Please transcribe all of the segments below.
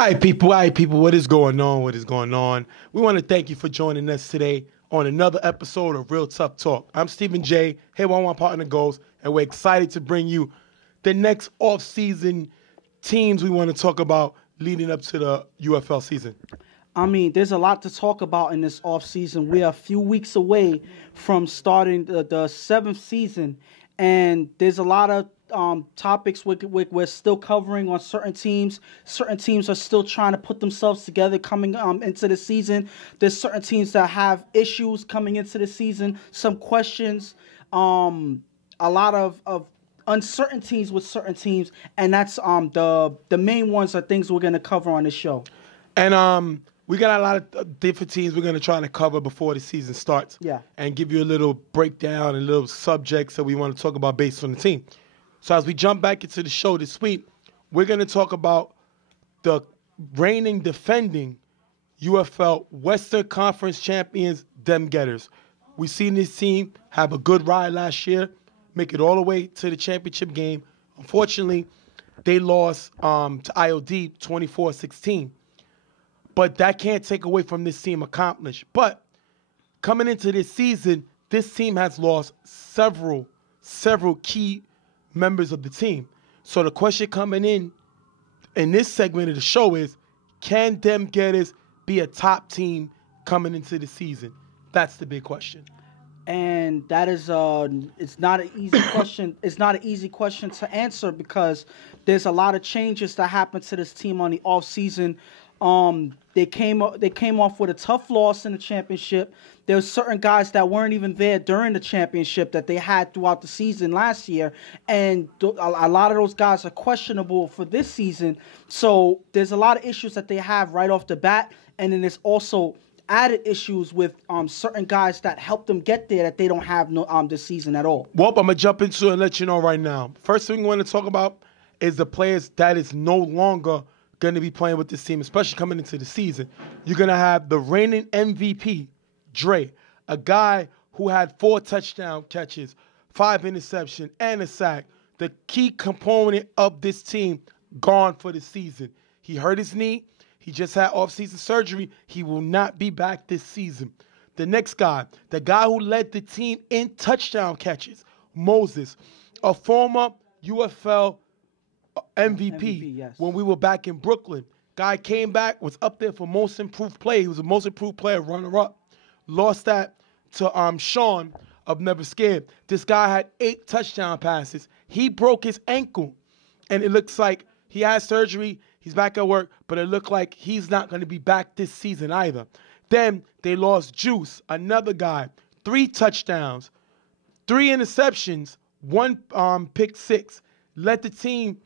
All right, people, what is going on? What is going on? We want to thank you for joining us today on another episode of Real Tough Talk. I'm Stephen J, here with my partner Goals, and we're excited to bring you the next off-season teams we want to talk about leading up to the UFL season. I mean, there's a lot to talk about in this offseason. We're a few weeks away from starting the seventh season, and there's a lot of topics we're still covering on certain teams. Certain teams are still trying to put themselves together coming into the season. There's certain teams that have issues coming into the season, some questions, a lot of uncertainties with certain teams, and that's the main ones are things we're going to cover on this show. And we got a lot of different teams we're going to try to cover before the season starts. Yeah. And give you a little breakdown and little subjects that we want to talk about based on the team. So as we jump back into the show this week, we're going to talk about the reigning, defending UFL Western Conference champions, Dem Gettas. We've seen this team have a good ride last year, make it all the way to the championship game. Unfortunately, they lost to IOD 24-16. But that can't take away from this team accomplished. But coming into this season, this team has lost several key members of the team. So the question coming in this segment of the show is, can Dem Gettas be a top team coming into the season? That's the big question. And that is it's not an easy question. It's not an easy question to answer because there's a lot of changes that happened to this team on the off season. They came off with a tough loss in the championship. There's certain guys that weren't even there during the championship that they had throughout the season last year, and a lot of those guys are questionable for this season. So there's a lot of issues that they have right off the bat, and then there's also added issues with certain guys that helped them get there that they don't have this season at all. Well, I'm gonna jump into it and let you know right now. First thing we want to talk about is the players that is no longer going to be playing with this team, especially coming into the season. You're going to have the reigning MVP, Dre, a guy who had 4 touchdown catches, 5 interceptions, and a sack. The key component of this team gone for the season. He hurt his knee. He just had off-season surgery. He will not be back this season. The next guy, the guy who led the team in touchdown catches, Moses, a former UFL MVP yes. When we were back in Brooklyn. Guy came back, was up there for most improved player. He was a most improved player, runner-up. Lost that to Sean of Never Scared. This guy had 8 touchdown passes. He broke his ankle, and it looks like he had surgery. He's back at work, but it looked like he's not going to be back this season either. Then they lost Juice, another guy, 3 touchdowns, 3 interceptions, 1 pick 6. Led the team.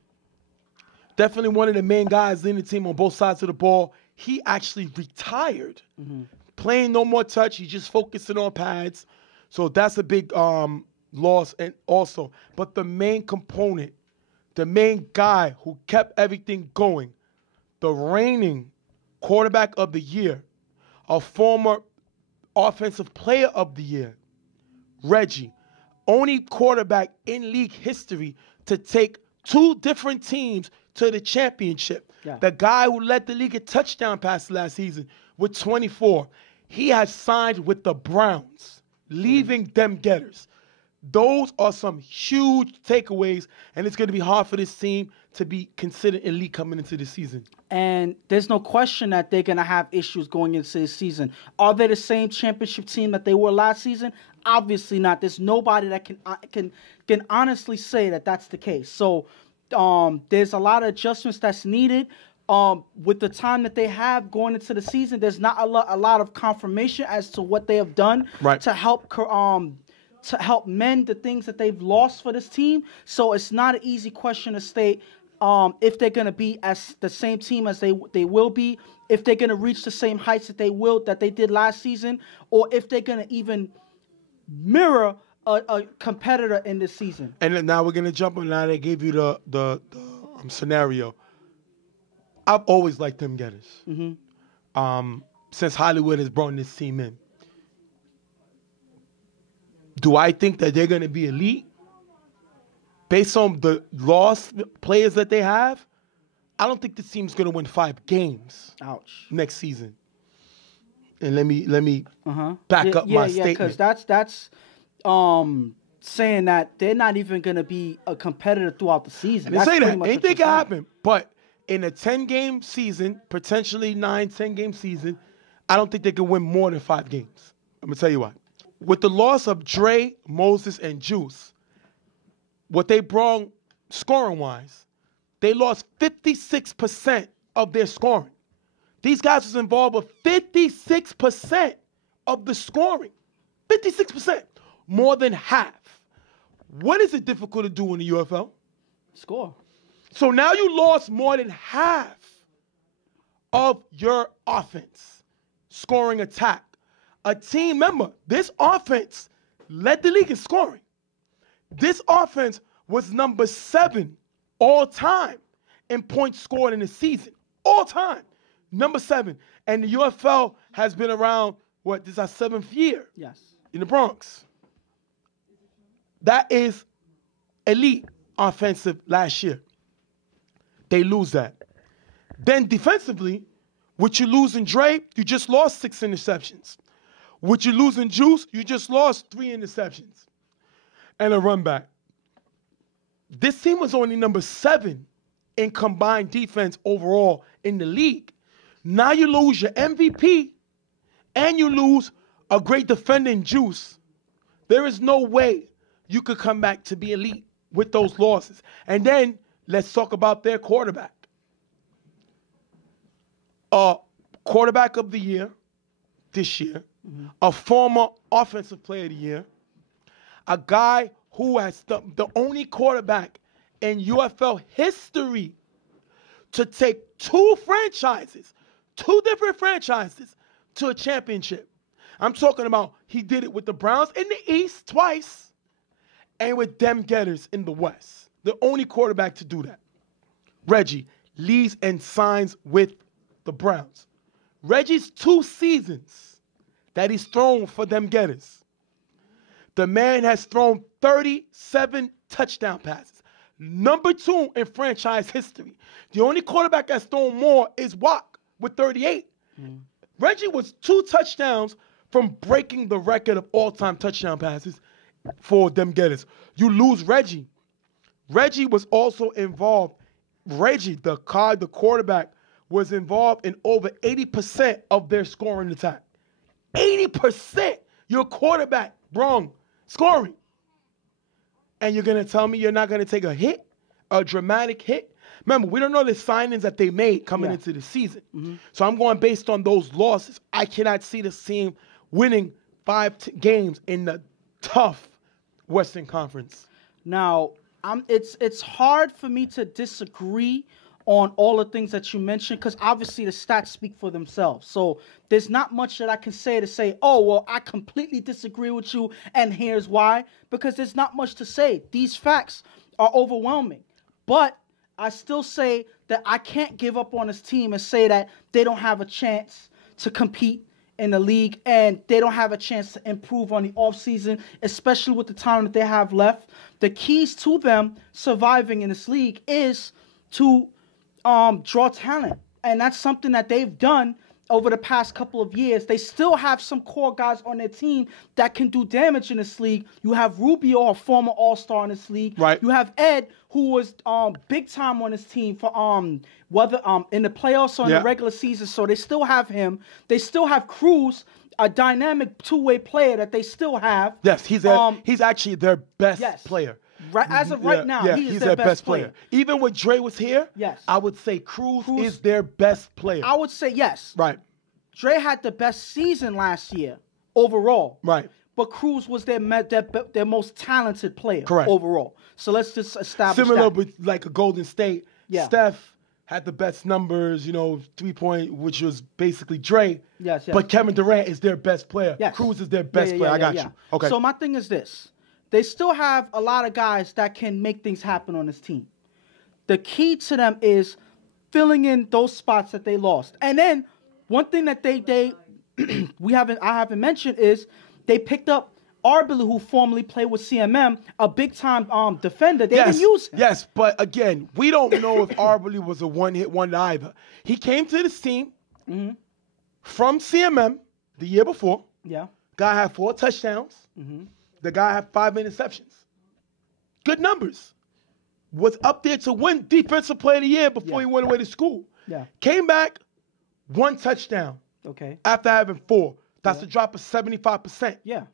Definitely one of the main guys leading the team on both sides of the ball. He actually retired. Playing no more touch. He's just focusing on pads. So that's a big loss. And also, but the main component, the main guy who kept everything going, the reigning quarterback of the year, a former offensive player of the year, Reggie, only quarterback in league history to take 2 different teams to the championship. Yeah. The guy who led the league in touchdown passes last season with 24. He has signed with the Browns, leaving Dem Gettas. Those are some huge takeaways, and it's going to be hard for this team to be considered elite coming into the season. And there's no question that they're going to have issues going into this season. Are they the same championship team that they were last season? Obviously not. There's nobody that can honestly say that that's the case. So there's a lot of adjustments that's needed. With the time that they have going into the season, there's not a lot of confirmation as to what they have done to help mend the things that they've lost for this team. So it's not an easy question to state if they're going to be as the same team as they will be, if they're going to reach the same heights that they did last season, or if they're going to even mirror a competitor in this season. And then now we're going to jump on. Now they gave you the scenario. I've always liked Dem Gettas. Since Hollywood has brought this team in. Do I think that they're going to be elite? Based on the lost players that they have, I don't think this team's going to win 5 games Ouch. next season. And let me back up my statement. because that's saying that they're not even going to be a competitor throughout the season. They say that. Anything can happen. But in a 10-game season, potentially 10-game season, I don't think they can win more than 5 games. I'm going to tell you why. With the loss of Dre, Moses, and Juice, what they brought scoring-wise, they lost 56% of their scoring. These guys was involved with 56% of the scoring. 56%. More than half. What is it difficult to do in the UFL? Score. So now you lost more than half of your offense. Scoring attack. A team member, this offense led the league in scoring. This offense was number 7 all time in points scored in the season. All time. Number 7. And the UFL has been around, this is our 7th year. Yes. In the Bronx. That is elite offensive last year. They lose that. Then defensively, with you losing Dre, you just lost 6 interceptions. With you losing Juice, you just lost 3 interceptions. And a run back. This team was only number 7 in combined defense overall in the league. Now you lose your MVP and you lose a great defending Juice. There is no way you could come back to be elite with those losses. And then let's talk about their quarterback. Quarterback of the year this year, a former offensive player of the year, a guy who has the only quarterback in UFL history to take 2 different franchises to a championship. I'm talking about he did it with the Browns in the East twice and with Dem Gettas in the West. The only quarterback to do that. Reggie leads and signs with the Browns. Reggie's 2 seasons that he's thrown for Dem Gettas. The man has thrown 37 touchdown passes. Number 2 in franchise history. The only quarterback that's thrown more is Watt with 38. Reggie was 2 touchdowns from breaking the record of all-time touchdown passes for Dem Gettas. You lose Reggie. Reggie was also involved. Reggie, the quarterback, was involved in over 80% of their scoring attack. 80%! Your quarterback, wrong, scoring. And you're going to tell me you're not going to take a hit, a dramatic hit? Remember, we don't know the signings that they made coming into the season. So I'm going based on those losses. I cannot see the team winning 5 games in the tough Western Conference. Now, it's hard for me to disagree on all the things that you mentioned because obviously the stats speak for themselves. So there's not much that I can say, oh, well, I completely disagree with you and here's why. Because there's not much to say. These facts are overwhelming. But I still say that I can't give up on this team and say that they don't have a chance to compete in the league and they don't have a chance to improve on the offseason, especially with the time that they have left. The keys to them surviving in this league is to draw talent. And that's something that they've done over the past couple of years. They still have some core guys on their team that can do damage in this league. You have Rubio, a former All-Star in this league. Right. You have Ed, who was big time on his team for whether in the playoffs or in the regular season. So they still have him. They still have Cruz, a dynamic 2-way player that they still have. Yes, he's actually their best player. Right, as of right now, he's their best player. Even when Dre was here, I would say Cruz is their best player. I would say yes. Right. Dre had the best season last year overall. Right. But Cruz was their most talented player Correct. overall. So let's just establish Similar that. with like a Golden State. Yeah. Steph had the best numbers, 3-point, which was basically Dre. Yes. But Kevin Durant is their best player. Yes. Cruz is their best player. I got you. Okay. So my thing is this. They still have a lot of guys that can make things happen on this team. The key to them is filling in those spots that they lost. And then one thing that I haven't mentioned is they picked up Arbely, who formerly played with CMM, a big-time defender, they didn't use him. Yes, but again, we don't know if Arbely was a one-hit wonder either. He came to this team from CMM the year before. Yeah. Guy had 4 touchdowns. The guy had 5 interceptions. Good numbers. Was up there to win Defensive Player of the Year before he went away to school. Yeah. Came back, 1 touchdown. Okay. After having 4. That's a drop of 75%. Yeah.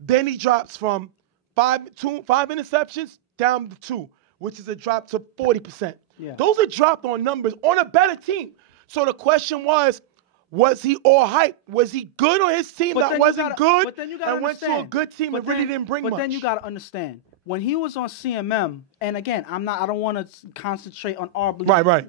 Then he drops from 5 interceptions down to 2, which is a drop to 40%. Yeah. Those are dropped on numbers on a better team. So the question was he all hype? Was he good on his team that wasn't good and went to a good team and really didn't bring much? But then you got to understand, when he was on CMM, and again, I don't want to concentrate on Arbely, right.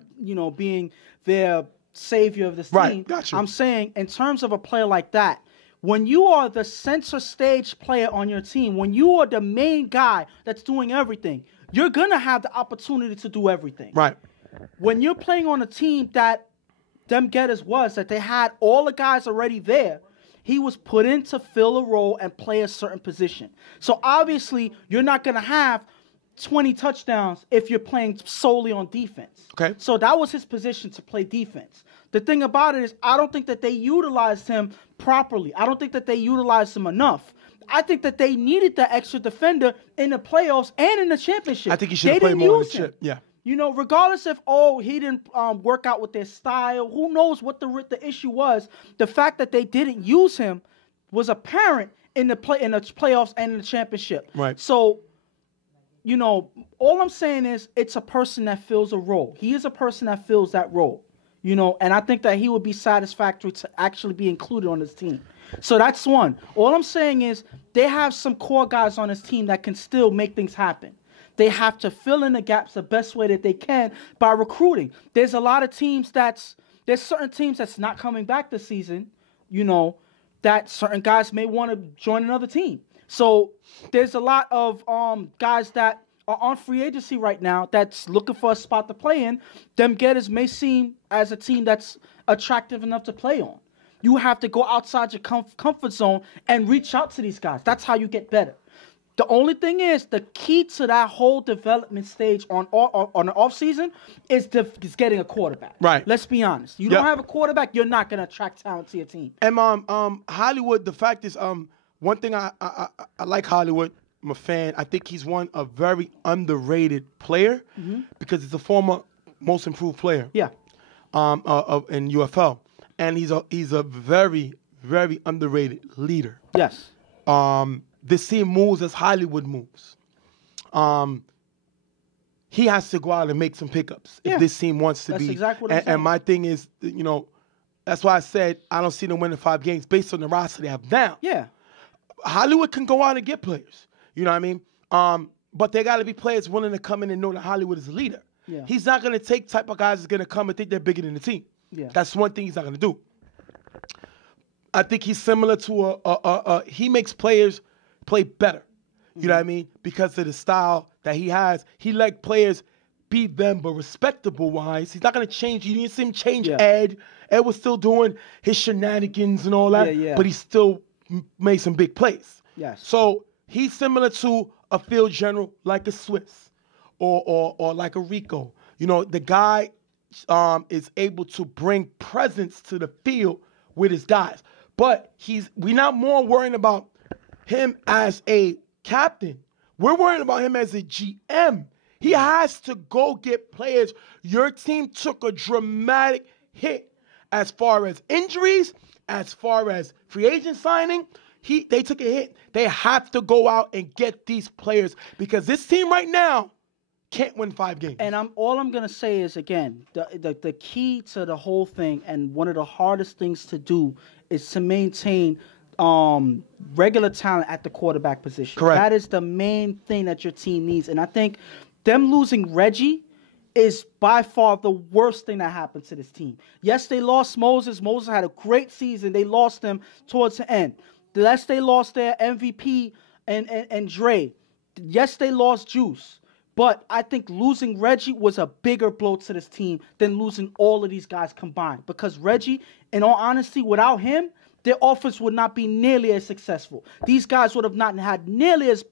Being their savior of this team. Gotcha. I'm saying, in terms of a player like that, when you are the center stage player on your team, when you are the main guy that's doing everything, you're going to have the opportunity to do everything. Right. When you're playing on a team that Dem Gettas that they had all the guys already there, he was put in to fill a role and play a certain position. So obviously, you're not going to have 20 touchdowns if you're playing solely on defense. Okay. So that was his position, to play defense. The thing about it is, I don't think that they utilized him properly. I don't think that they utilized him enough. I think that they needed the extra defender in the playoffs and in the championship. I think he should have played more in the chip. Yeah. Regardless if, he didn't work out with their style, who knows what the issue was, the fact that they didn't use him was apparent in the playoffs and in the championship. Right. So, all I'm saying is, it's a person that fills a role. He is a person that fills that role. And I think that he would be satisfactory to actually be included on this team. So that's one. All I'm saying is, they have some core guys on this team that can still make things happen. They have to fill in the gaps the best way that they can by recruiting. There's a lot of teams there's certain teams that's not coming back this season, that certain guys may want to join another team. So there's a lot of guys that are on free agency right now that's looking for a spot to play in. Dem Gettas may seem as a team that's attractive enough to play on. You have to go outside your comfort zone and reach out to these guys. That's how you get better. The only thing is, the key to that whole development stage on the offseason is getting a quarterback. Right. Let's be honest. You don't have a quarterback, you're not going to attract talent to your team. And Hollywood, the fact is, one thing I like Hollywood. I'm a fan. I think he's a very underrated player because he's a former most improved player. Yeah. In UFL, and he's a very, very underrated leader. Yes. This team moves as Hollywood moves. He has to go out and make some pickups if this team wants to be. That's exactly what I'm saying. And my thing is, that's why I said I don't see them winning 5 games based on the roster they have now. Yeah. Hollywood can go out and get players. You know what I mean? But they got to be players willing to come in and know that Hollywood is a leader. Yeah. He's not going to take type of guys that's going to come and think they're bigger than the team. Yeah. That's one thing he's not going to do. I think he's similar to he makes players play better. You know what I mean? Because of the style that he has. He let players be them, but respectable-wise. He's not going to change. You didn't see him change Ed. Ed was still doing his shenanigans and all that, but he still made some big plays. Yes. So he's similar to a field general like a Swiss or like a Rico. The guy is able to bring presence to the field with his guys. But we're not more worrying about him as a captain. We're worrying about him as a GM. He has to go get players. Your team took a dramatic hit as far as injuries, as far as free agent signing. They took a hit. They have to go out and get these players because this team right now can't win 5 games. And all I'm gonna say is, again, the key to the whole thing, and one of the hardest things to do, is to maintain regular talent at the quarterback position. Correct. That is the main thing that your team needs. And I think them losing Reggie is by far the worst thing that happened to this team. Yes, they lost Moses. Moses had a great season. They lost him towards the end. Yes, they lost their MVP and Dre. Yes, they lost Juice. But I think losing Reggie was a bigger blow to this team than losing all of these guys combined. Because Reggie, in all honesty, without him, their offense would not be nearly as successful. These guys would have not had nearly as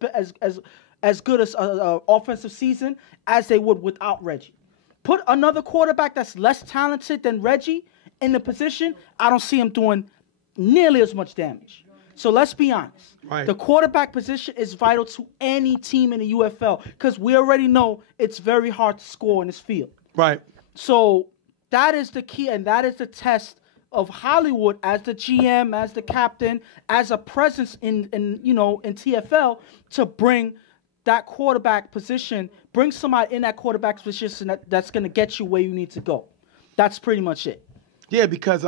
good as an offensive season as they would without Reggie. Put another quarterback that's less talented than Reggie in the position, I don't see him doing nearly as much damage. So let's be honest. Right. The quarterback position is vital to any team in the UFL because we already know it's very hard to score in this field. Right. So that is the key, and that is the test of Hollywood as the GM, as the captain, as a presence in TFL to bring that quarterback position, bring somebody in that quarterback position that's going to get you where you need to go. That's pretty much it. Yeah, because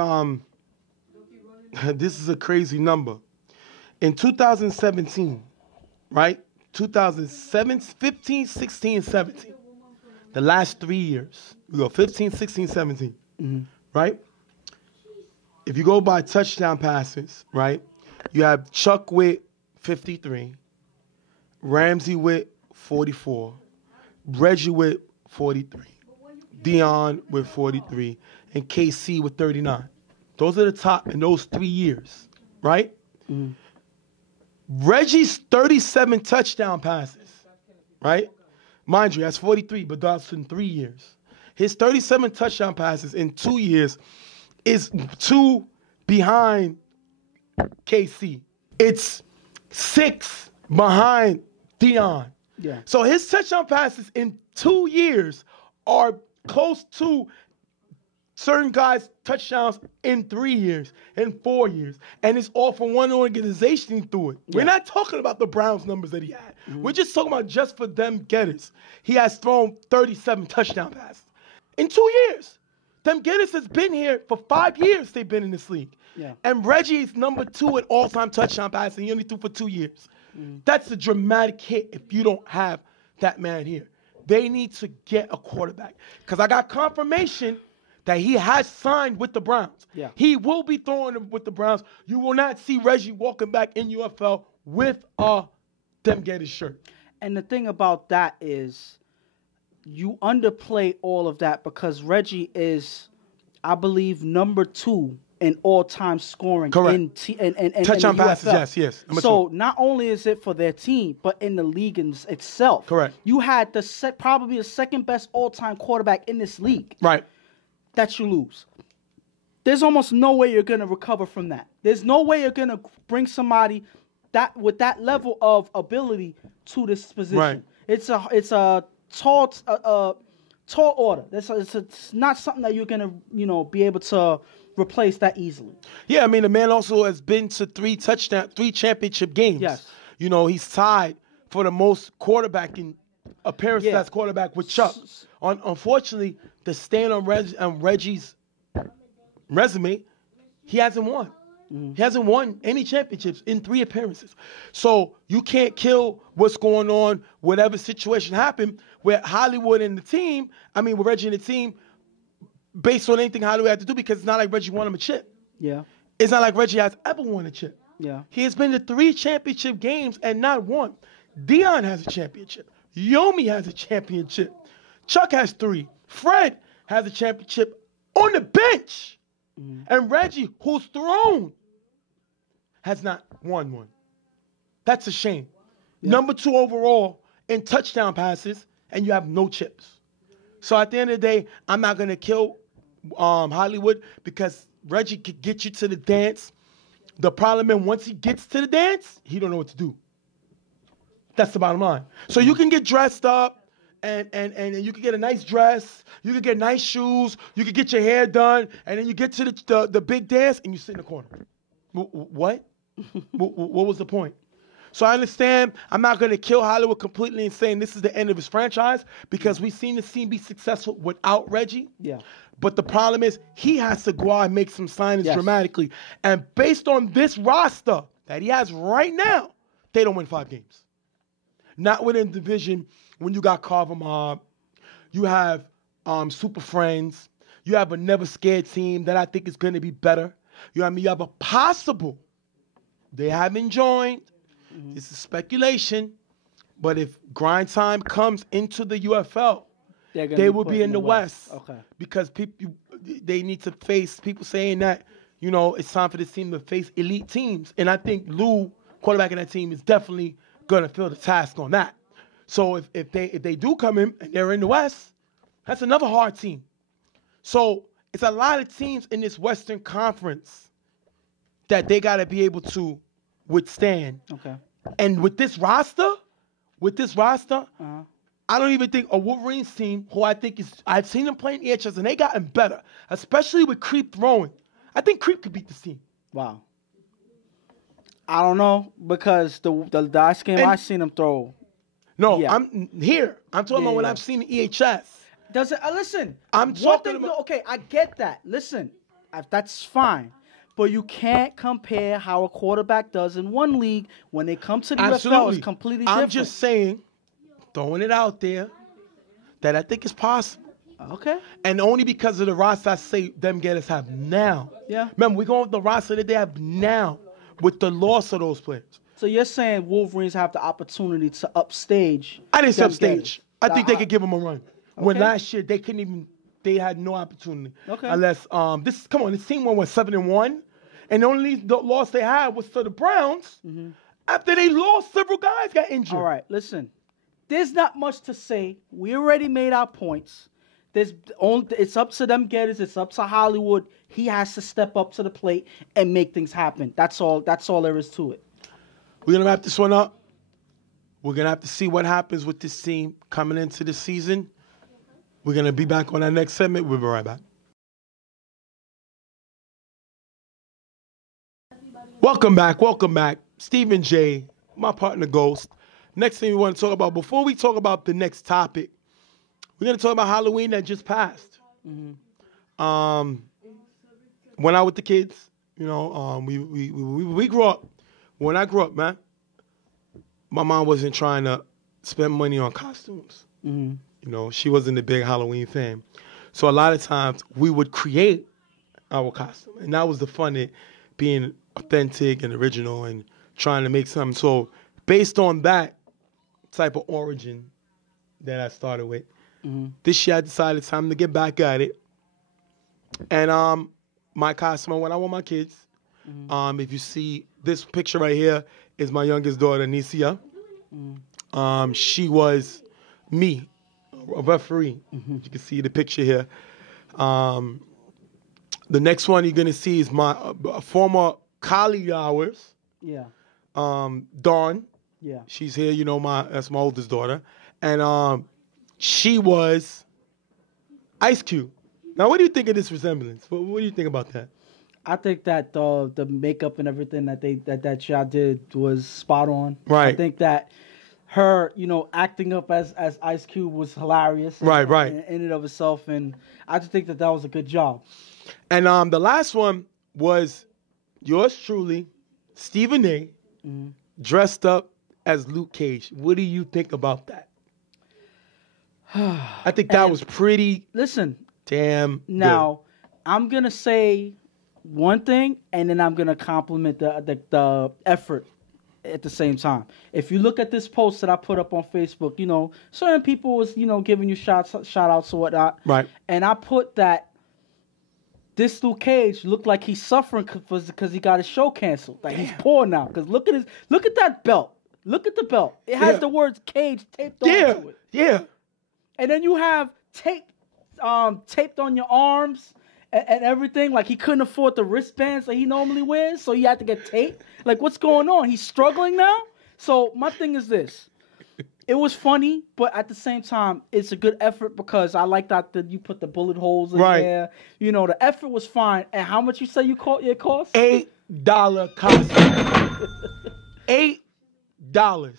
this is a crazy number. In 2017, right? 15, 16, 17. The last 3 years. We go 15, 16, 17. Mm-hmm. Right? If you go by touchdown passes, right? You have Chuck with 53. Ramsey with 44, Reggie with 43, Dion with 43, and KC with 39. Those are the top in those 3 years, right? Mm. Reggie's 37 touchdown passes, right? Mind you, that's 43, but that's in 3 years. His 37 touchdown passes in 2 years is 2 behind KC. It's 6 behind Dion. Yeah. So his touchdown passes in 2 years are close to certain guys' touchdowns in 3 years, in 4 years. And it's all from one organization through it. Yeah. We're not talking about the Browns numbers that he had. Mm-hmm. We're just talking about just for Dem Gettas. He has thrown 37 touchdown passes in 2 years. Dem Gettas has been here for 5 years. They've been in this league. Yeah. And Reggie is number 2 in all-time touchdown passes. He only threw for 2 years. That's a dramatic hit if you don't have that man here. They need to get a quarterback. Because I got confirmation that he has signed with the Browns. Yeah. He will be throwing with the Browns. You will not see Reggie walking back in UFL with a Dem Gettas shirt. And the thing about that is you underplay all of that because Reggie is, I believe, number 2 in all-time scoring. Correct. In touchdown the passes, yes. So not only is it for their team, but in the league itself. Correct. You had probably the second best all-time quarterback in this league. Right. That you lose. There's almost no way you're going to recover from that. There's no way you're going to bring somebody that with that level of ability to this position. Right. It's a tall order. It's not something that you're going to be able to replace that easily. Yeah, I mean, the man also has been to 3 championship games. Yes. He's tied for the most quarterbacking appearances as quarterback with Chuck. Unfortunately, the stain on Reggie's resume, he hasn't won. Mm-hmm. He hasn't won any championships in 3 appearances. So you can't kill what's going on, whatever situation happened, where Hollywood and the team, with Reggie and the team, based on anything Hollywood had to do, because it's not like Reggie won him a chip. Yeah. It's not like Reggie has ever won a chip. Yeah. He has been to 3 championship games and not one. Dion has a championship. Yomi has a championship. Chuck has 3. Fred has a championship on the bench. Mm. And Reggie, who's thrown, has not won one. That's a shame. Yeah. Number 2 overall in touchdown passes, and you have no chips. So at the end of the day, I'm not going to kill Hollywood because Reggie could get you to the dance. The problem is once he gets to the dance, he don't know what to do. That's the bottom line. So you can get dressed up and you can get a nice dress. You can get nice shoes. You can get your hair done. And then you get to the big dance and you sit in the corner. What? What was the point? So I understand I'm not going to kill Hollywood completely and saying this is the end of his franchise because we've seen the team be successful without Reggie. Yeah. But the problem is he has to go out and make some signings dramatically. And based on this roster that he has right now, they don't win 5 games. Not within division when you got Carver Mobb. You have Super Friends. You have a Never Scared team that I think is going to be better. You know what I mean? You have a possible. They haven't joined. Mm-hmm. This is speculation. But if grind time comes into the UFL, they will be in the West. Okay. Because they need to face people saying that, it's time for this team to face elite teams. And I think Lou, quarterback in that team, is definitely going to fill the task on that. So if they do come in and they're in the West, that's another hard team. So it's a lot of teams in this Western Conference that they got to be able to withstand. Okay. And with this roster, I don't even think a Wolverines team, who I think I've seen them playing EHS, and they gotten better, especially with Creep throwing. I think Creep could beat this team. Wow. I don't know, because the last game I seen him throw. No, yeah. I'm talking about when I've seen the EHS. Listen. I'm talking about. Okay, I get that. Listen, that's fine. But you can't compare how a quarterback does in one league when they come to the NFL. It's completely different. I'm just saying, throwing it out there, that I think it's possible. Okay. And only because of the roster I say Dem Gettas have now. Yeah. Remember, we're going with the roster that they have now with the loss of those players. So you're saying Wolverines have the opportunity to upstage? I didn't say upstage. I think they could give them a run. Okay. When last year they couldn't even, they had no opportunity. Okay. Unless this team went 7-1, and the only loss they had was to the Browns. Mm-hmm. After they lost, several guys got injured. All right, listen. There's not much to say. We already made our points. It's up to Dem Gettas. It's up to Hollywood. He has to step up to the plate and make things happen. That's all there is to it. We're going to wrap this one up. We're going to have to see what happens with this team coming into the season. We're going to be back on our next segment. We'll be right back. Welcome back. Stephen J., my partner Ghost. Next thing we want to talk about, before we talk about the next topic, we're going to talk about Halloween that just passed. Mm-hmm. Went out with the kids. We grew up. When I grew up, man, my mom wasn't trying to spend money on costumes. Mm-hmm. She wasn't a big Halloween fan. So a lot of times we would create our costume. And that was the fun of being authentic and original and trying to make something. So based on that type of origin that I started with, this year I decided it's time to get back at it. And my costume, when I want my kids, if you see this picture right here, is my youngest daughter, Nicia. She was me, a referee. You can see the picture here. The next one you're going to see is my former colleague of ours. Yeah. Dawn. Yeah. She's here, that's my oldest daughter. And she was Ice Cube. Now, what do you think of this resemblance? What do you think about that? I think that the makeup and everything that y'all did was spot on. Right. I think that her, acting up as Ice Cube was hilarious. Right. In and of itself, and I just think that was a good job. And the last one was yours truly, Stephen A., dressed up as Luke Cage. What do you think about that? I think that was pretty. Listen. Damn. Now, I'm gonna say one thing, and then I'm gonna compliment the effort at the same time. If you look at this post that I put up on Facebook, certain people was giving you shout outs or whatnot. Right. And I put that this Luke Cage looked like he's suffering because he got his show canceled. Like he's poor now. Because look at that belt. Look at the belt. It has the words Cage taped onto it. Yeah. And then you have taped on your arms and everything. Like he couldn't afford the wristbands that he normally wears, so he had to get taped. Like what's going on? He's struggling now. So my thing is this. It was funny, but at the same time, it's a good effort because I like that you put the bullet holes in there. The effort was fine. And how much you say it cost? $8 costume. $8.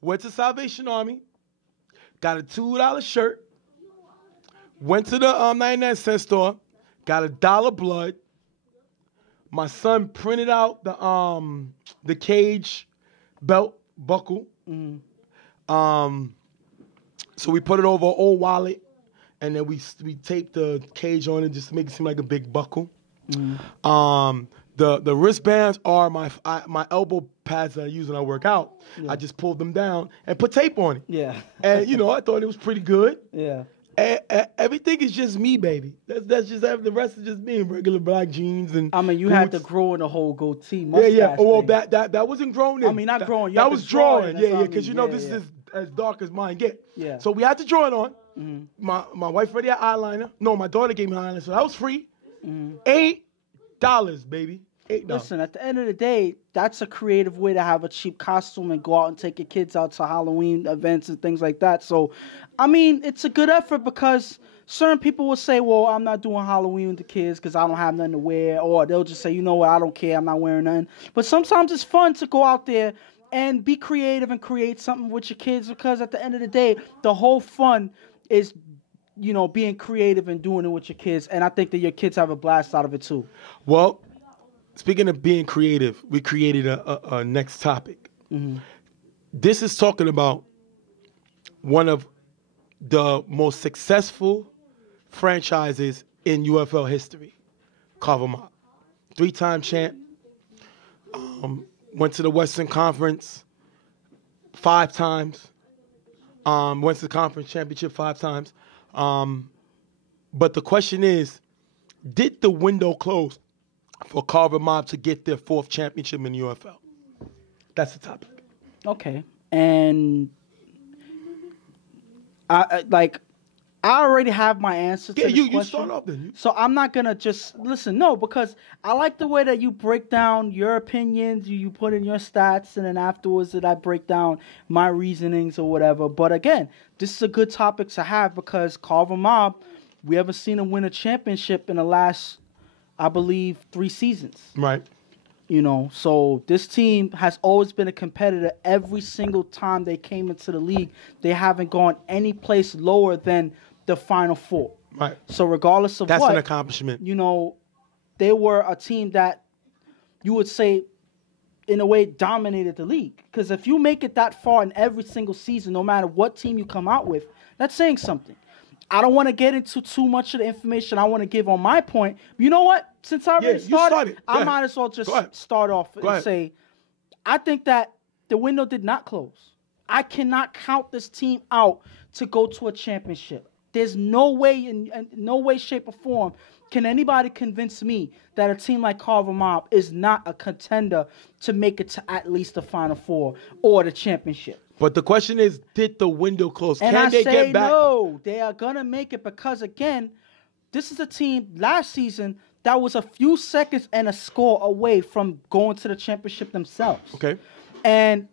Went to Salvation Army. Got a $2 shirt. Went to the 99-cent store. Got $1 blood. My son printed out the Cage belt buckle. So we put it over an old wallet, and then we taped the Cage on it just to make it seem like a big buckle. The wristbands are my elbow pads that I use when I work out. Yeah. I just pulled them down and put tape on it. Yeah. And I thought it was pretty good. Yeah. Everything is just me, baby. That's just the rest is just me in regular black jeans and. I mean, you had to grow in the whole goatee mustache. Yeah. Oh, well, thing. that wasn't grown in. I mean, not growing. That was drawing. Yeah. Because this is as dark as mine get. Yeah. So we had to draw it on. Mm-hmm. My wife already had eyeliner. No, my daughter gave me eyeliner, so that was free. Mm-hmm. $8, baby. $8. Listen, at the end of the day, that's a creative way to have a cheap costume and go out and take your kids out to Halloween events and things like that. So, I mean, it's a good effort because certain people will say, well, I'm not doing Halloween with the kids because I don't have nothing to wear. Or they'll just say, you know what, I don't care, I'm not wearing nothing. But sometimes it's fun to go out there and be creative and create something with your kids because at the end of the day, the whole fun is, being creative and doing it with your kids. And I think that your kids have a blast out of it too. Well, speaking of being creative, we created a next topic. Mm-hmm. This is talking about one of the most successful franchises in UFL history, Carver Mobb. 3-time champ. Went to the Western Conference 5 times. Went to the conference championship 5 times. But the question is, did the window close for Carver Mobb to get their 4th championship in the UFL? That's the topic. Okay. And I already have my answer to this question. You start off then. So I'm not going to just listen. No, because I like the way that you break down your opinions, you put in your stats, and then afterwards that I break down my reasonings or whatever. But again, this is a good topic to have because Carver Mobb, we haven't seen him win a championship in the last, I believe, 3 seasons. Right. So this team has always been a competitor every single time they came into the league. They haven't gone any place lower than the Final 4. Right. So regardless of that's an accomplishment. They were a team that you would say, in a way, dominated the league. Because if you make it that far in every single season, no matter what team you come out with, that's saying something. I don't want to get into too much of the information I want to give on my point. You know what? Since I already started, I might as well just start off and say, I think that the window did not close. I cannot count this team out to go to a championship. There's no way, in no way, shape, or form can anybody convince me that a team like Carver Mobb is not a contender to make it to at least the Final 4 or the championship. But the question is, did the window close? And Can they get back? No, they are going to make it because, again, this is a team last season that was a few seconds and a score away from going to the championship themselves. Okay. And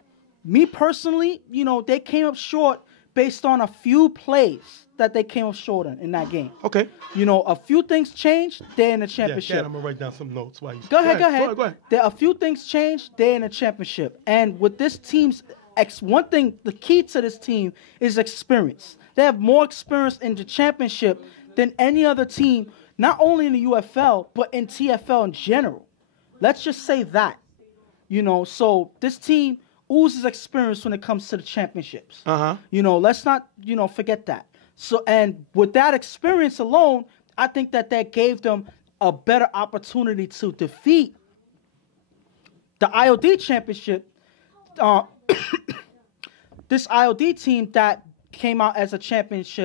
me personally, they came up short based on a few plays that they came up short in that game. Okay. A few things changed, they're in the championship. Yeah, I'm going to write down some notes while you Go ahead. Go ahead. There are a few things changed, they're in the championship. And with this team's one thing, the key to this team is experience. They have more experience in the championship than any other team, not only in the UFL, but in TFL in general. Let's just say that. So this team oozes experience when it comes to the championships. Let's not, forget that. So, and with that experience alone, I think that gave them a better opportunity to defeat the IOD championship. This IOD team that came out as champions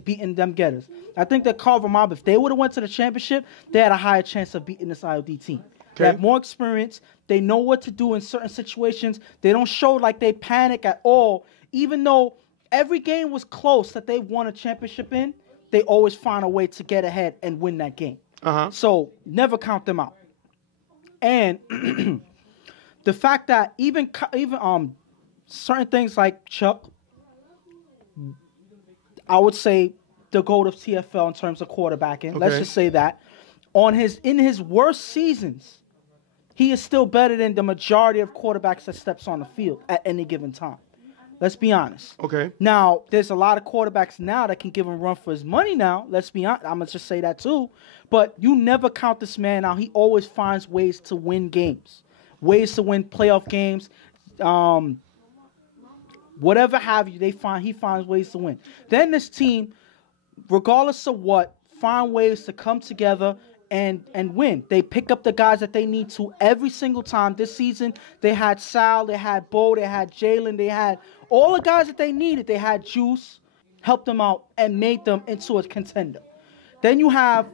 beating Dem Gettas. I think that Carver Mobb, if they would have went to the championship, they had a higher chance of beating this IOD team. They have more experience. They know what to do in certain situations. They don't show like they panic at all. Even though every game was close that they won a championship in, they always find a way to get ahead and win that game. So never count them out. And the fact that even certain things like Chuck, I would say the GOAT of TFL in terms of quarterbacking. Okay. Let's just say that. In his worst seasons, he is still better than the majority of quarterbacks that steps on the field at any given time. Let's be honest. Okay. Now, there's a lot of quarterbacks now that can give him a run for his money now. Let's be honest. I'm going to just say that too. But you never count this man out. He always finds ways to win games. Ways to win playoff games. Whatever have you, he finds ways to win. Then this team, regardless of what, find ways to come together and win. They pick up the guys that they need to every single time. This season, they had Sal, they had Bo, they had Jalen, they had all the guys that they needed. They had Juice. helped them out and made them into a contender. Then you have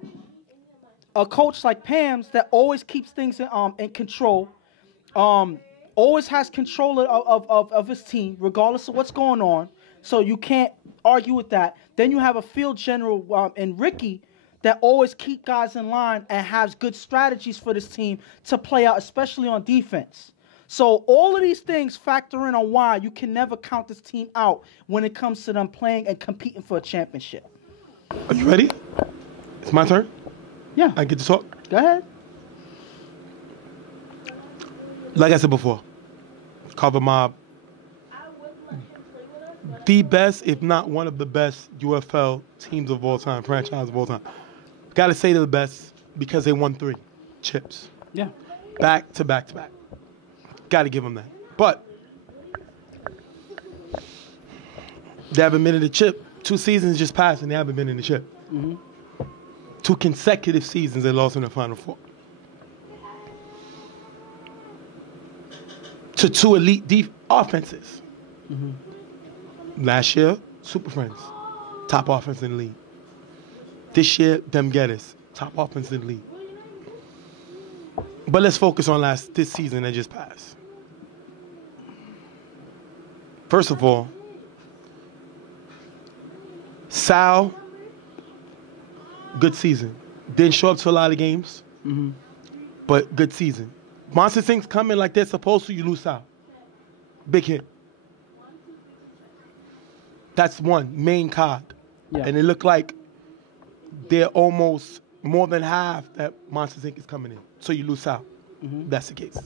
a coach like Pam's that always keeps things in control, always has control of his team, regardless of what's going on. So you can't argue with that. Then you have a field general in Ricky that always keep guys in line and has good strategies for this team to play out, especially on defense. So all of these things factor in on why you can never count this team out when it comes to them playing and competing for a championship. Are you ready? It's my turn? Yeah. I get to talk? Go ahead. Like I said before, Carver Mobb, the best, if not one of the best UFL teams of all time, franchise of all time. Got to say they're the best because they won 3 chips. Yeah. Back to back to back. Got to give them that. But they haven't been in the chip. 2 seasons just passed and they haven't been in the chip. Mm-hmm. 2 consecutive seasons they lost in the Final Four. To 2 elite offenses. Mm-hmm. Last year, Super Friends, top offense in the league. This year, Dem Gettas, top offense in the league. But let's focus on this season that just passed. First of all, Sal, good season. Didn't show up to a lot of games, but good season. Monster Things come in like they're supposed to, you lose Sal. Big hit. That's one main cog. Yeah. And it looked like they're almost more than half that Monsters Inc. is coming in. So you lose out. Mm-hmm. That's the case.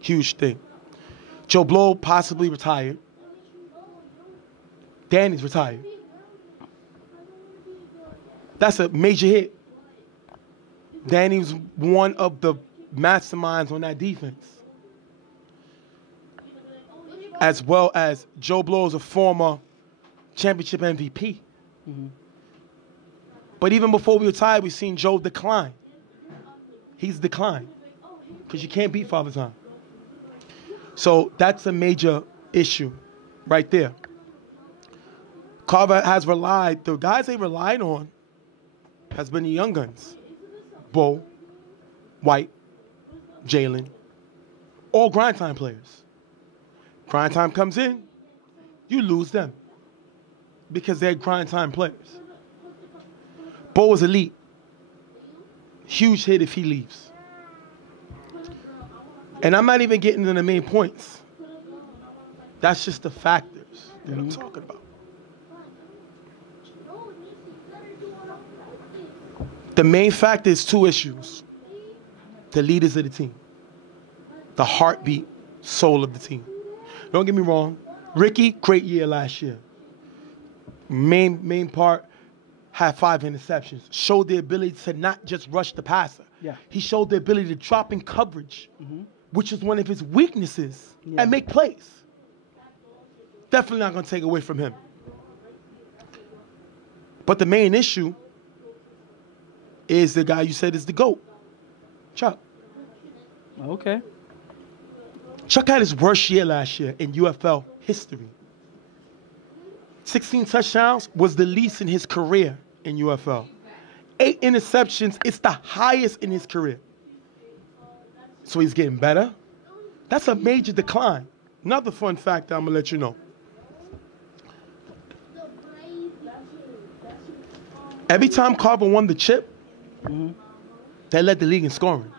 Huge thing. Joe Blow possibly retired. Danny's retired. That's a major hit. Danny was one of the masterminds on that defense. As well as Joe Blow is a former championship MVP. Mm-hmm. But even before we retired, we've seen Joe decline. He's declined because you can't beat Father Time. So that's a major issue right there. Carver has relied, the guys they relied on has been the young guns. Bo, White, Jalen, all grind time players. Grind time comes in, you lose them because they're grind time players. Bo is elite. Huge hit if he leaves. And I'm not even getting to the main points. That's just the factors that I'm talking about. The main factor is 2 issues. The leaders of the team. The heartbeat, soul of the team. Don't get me wrong. Ricky, great year last year. Main part, had 5 interceptions. Showed the ability to not just rush the passer. Yeah. He showed the ability to drop in coverage, which is one of his weaknesses, and make plays. Definitely not going to take away from him. But the main issue is the guy you said is the GOAT, Chuck. Okay. Chuck had his worst year last year in UFL history. 16 touchdowns was the least in his career in UFL. 8 interceptions, it's the highest in his career. So he's getting better. That's a major decline. Another fun fact that I'm going to let you know. Every time Carver won the chip, they led the league in scoring.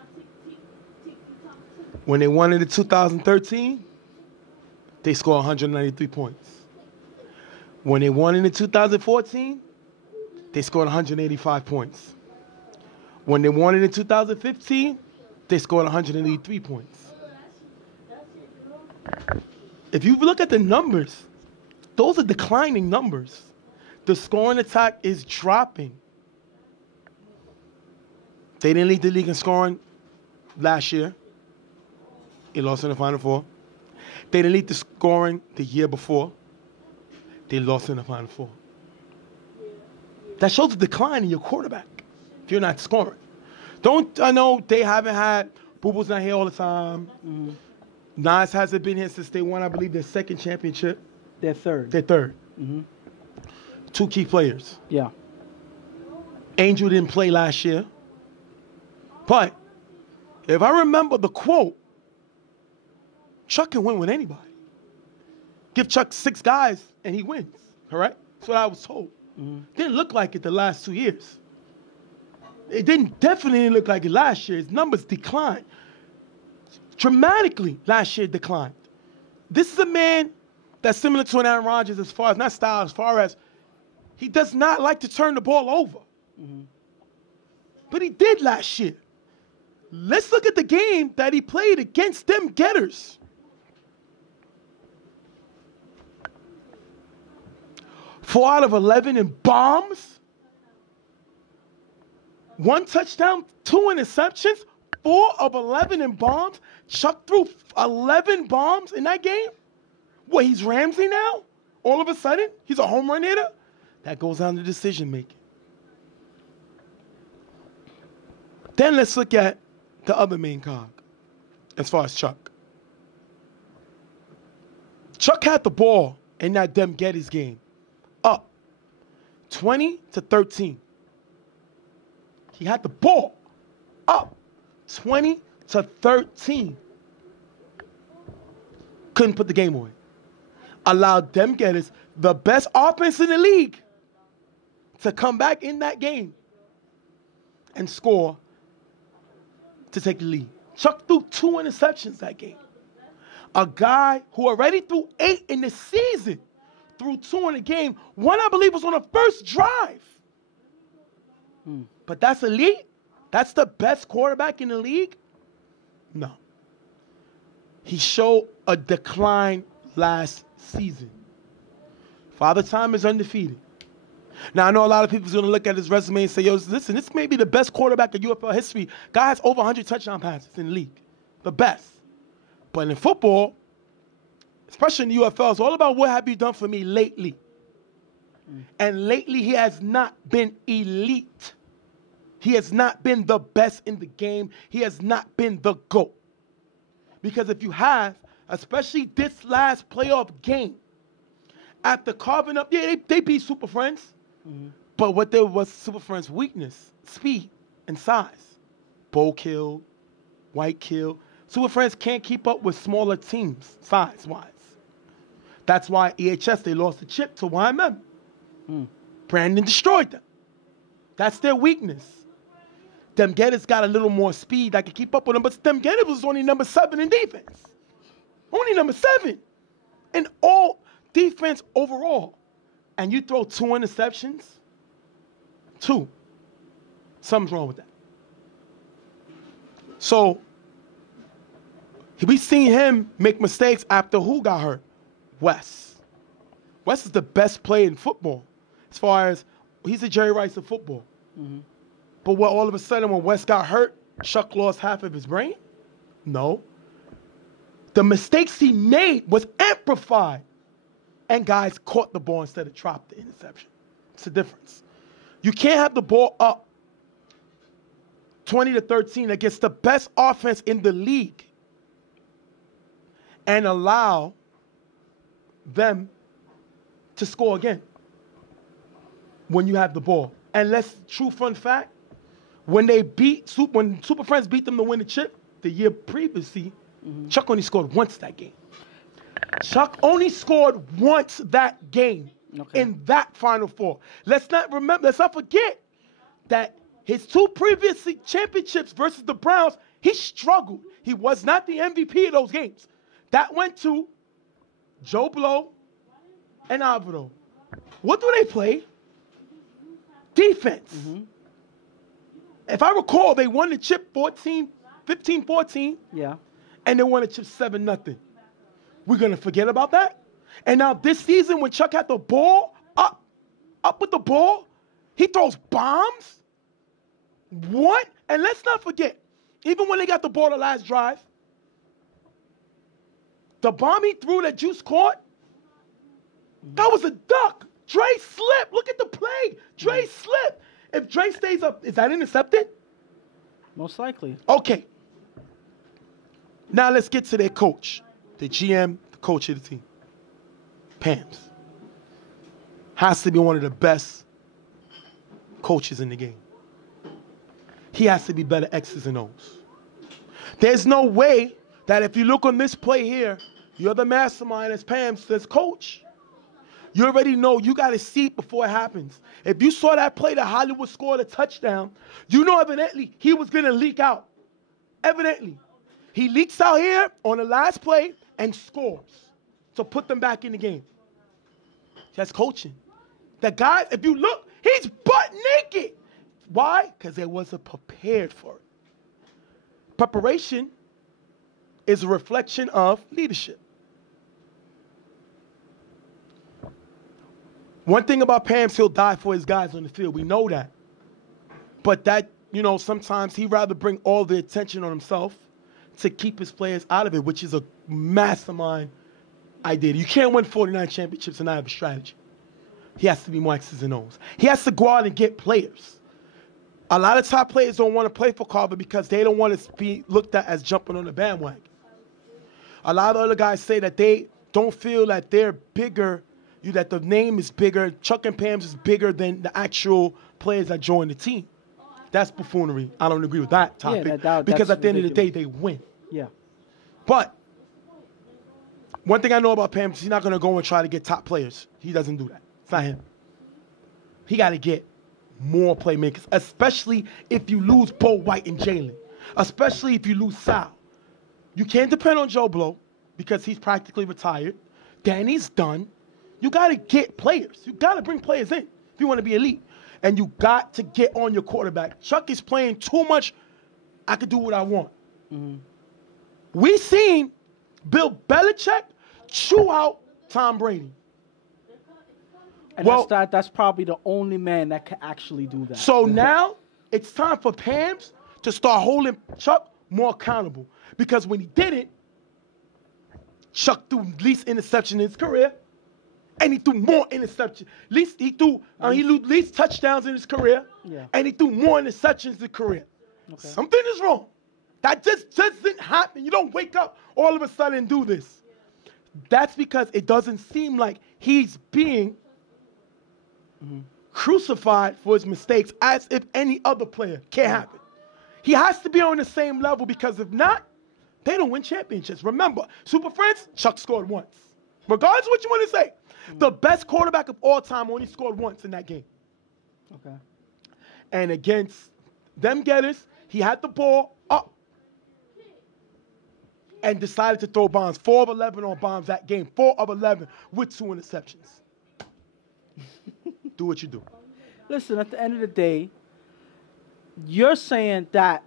When they won it in 2013, they scored 193 points. When they won it in 2014, they scored 185 points. When they won it in 2015, they scored 183 points. If you look at the numbers, those are declining numbers. The scoring attack is dropping. They didn't lead the league in scoring last year. They lost in the Final Four. They didn't lead the scoring the year before. They lost in the Final Four. That shows a decline in your quarterback if you're not scoring. I know they haven't had, Boo Boo's not here all the time. Nas hasn't been here since they won, I believe, their second championship. Their third. Their third. two key players. Yeah. Angel didn't play last year. But if I remember the quote, Chuck can win with anybody. Give Chuck 6 guys and he wins, correct? That's what I was told. Didn't look like it the last 2 years. It definitely didn't look like it last year. His numbers declined. Dramatically last year declined. This is a man that's similar to an Aaron Rodgers as far as, not style, as far as he does not like to turn the ball over. But he did last year. Let's look at the game that he played against Dem Gettas. 4 out of 11 in bombs. 1 touchdown, 2 interceptions. 4 of 11 in bombs. Chuck threw 11 bombs in that game. What, he's Ramsey now? All of a sudden, he's a home run hitter? That goes down to decision making. Then let's look at the other main cog as far as Chuck. Chuck had the ball in that Dem Gettas game up 20-13. He had the ball up 20-13. Couldn't put the game away. Allowed Dem Gettas, the best offense in the league, to come back in that game and score to take the lead. Chuck threw 2 interceptions that game. A guy who already threw 8 in the season threw 2 in the game. 1, I believe, was on the first drive. But that's elite? That's the best quarterback in the league? No. He showed a decline last season. Father Time is undefeated. Now, I know a lot of people are going to look at his resume and say, yo, listen, this may be the best quarterback in UFL history. Guy has over 100 touchdown passes in the league. The best. But in football, especially in the UFL, it's all about what have you done for me lately. And lately, he has not been elite. He has not been the best in the game. He has not been the GOAT. Because if you have, especially this last playoff game, after carving up, yeah, they beat Super Friends. But what there was Super Friends' weakness, speed and size. Bull kill, white kill. Super Friends can't keep up with smaller teams, size-wise. That's why EHS, they lost the chip to YMM. Brandon destroyed them. That's their weakness. Dem Gettas got a little more speed that could keep up with them, but Dem Gettas was only number 7 in defense. Only number 7 in all defense overall. And you throw 2 interceptions? 2. Something's wrong with that. So, we seen him make mistakes after who got hurt? Wes. Wes is the best player in football. As far as, he's a Jerry Rice of football. But what, all of a sudden when Wes got hurt, Chuck lost half of his brain? No. The mistakes he made was amplified. And guys caught the ball instead of dropped the interception. It's the difference. You can't have the ball up 20-13 against the best offense in the league and allow them to score again when you have the ball. And true fun fact, when Super Friends beat them to win the chip the year previously, Chuck only scored once that game. Chuck only scored once that game in that Final Four. Let's not forget that his 2 previous championships versus the Browns, he struggled. He was not the MVP of those games. That went to Joe Blow and Alvaro. What do they play? Defense. If I recall, they won the chip 15-14. Yeah. And they won the chip 7-0. We're going to forget about that? And now this season when Chuck had the ball, up with the ball, he throws bombs? What? And let's not forget, even when they got the ball the last drive, the bomb he threw that Juice caught, that was a duck. Dre slipped. Look at the play. Dre slipped. If Dre stays up, is that intercepted? Most likely. Okay. Now let's get to their coach, the GM, the coach of the team, Pams. has to be one of the best coaches in the game. He has to be better X's and O's. There's no way that if you look on this play here, you're the mastermind as Pam says, coach. You already know you got to see it before it happens. If you saw that play that Hollywood scored a touchdown, you know evidently he was going to leak out. Evidently. He leaks out here on the last play and scores to put them back in the game. That's coaching. The guy, if you look, he's butt naked. Why? Because they wasn't prepared for it. Preparation is a reflection of leadership. One thing about Pams, he'll die for his guys on the field. We know that. But that, sometimes he'd rather bring all the attention on himself to keep his players out of it, which is a mastermind idea. You can't win 49 championships and not have a strategy. He has to be more X's and O's. He has to go out and get players. A lot of top players don't want to play for Carver because they don't want to be looked at as jumping on the bandwagon. A lot of other guys say that they don't feel that they're bigger, that the name is bigger, Chuck and Pam's is bigger than the actual players that join the team. That's buffoonery. I don't agree with that topic because at the end of the day, they win. Yeah. But one thing I know about Pam is he's not going to go and try to get top players. He doesn't do that. It's not him. He got to get more playmakers, especially if you lose Bo White and Jalen, especially if you lose Sal. You can't depend on Joe Blow because he's practically retired. Danny's done. You got to get players. You got to bring players in if you want to be elite. And you got to get on your quarterback. Chuck is playing too much. I could do what I want. Mm-hmm. We seen Bill Belichick chew out Tom Brady. And that's probably the only man that can actually do that. So now it's time for Pams to start holding Chuck more accountable. Because when he did it, Chuck threw least interception in his career. And he threw more interceptions. He threw least touchdowns in his career. Yeah. And he threw more interceptions in his career. Okay. Something is wrong. That just doesn't happen. You don't wake up all of a sudden and do this. That's because it doesn't seem like he's being crucified for his mistakes as if any other player can't happen. He has to be on the same level because if not, they don't win championships. Remember, Super Friends, Chuck scored once. Regardless of what you want to say, the best quarterback of all time only scored once in that game. Okay. And against Dem Gettas, he had the ball up and decided to throw bombs. 4 of 11 on bombs that game. 4 of 11 with 2 interceptions. Do what you do. Listen, at the end of the day, you're saying that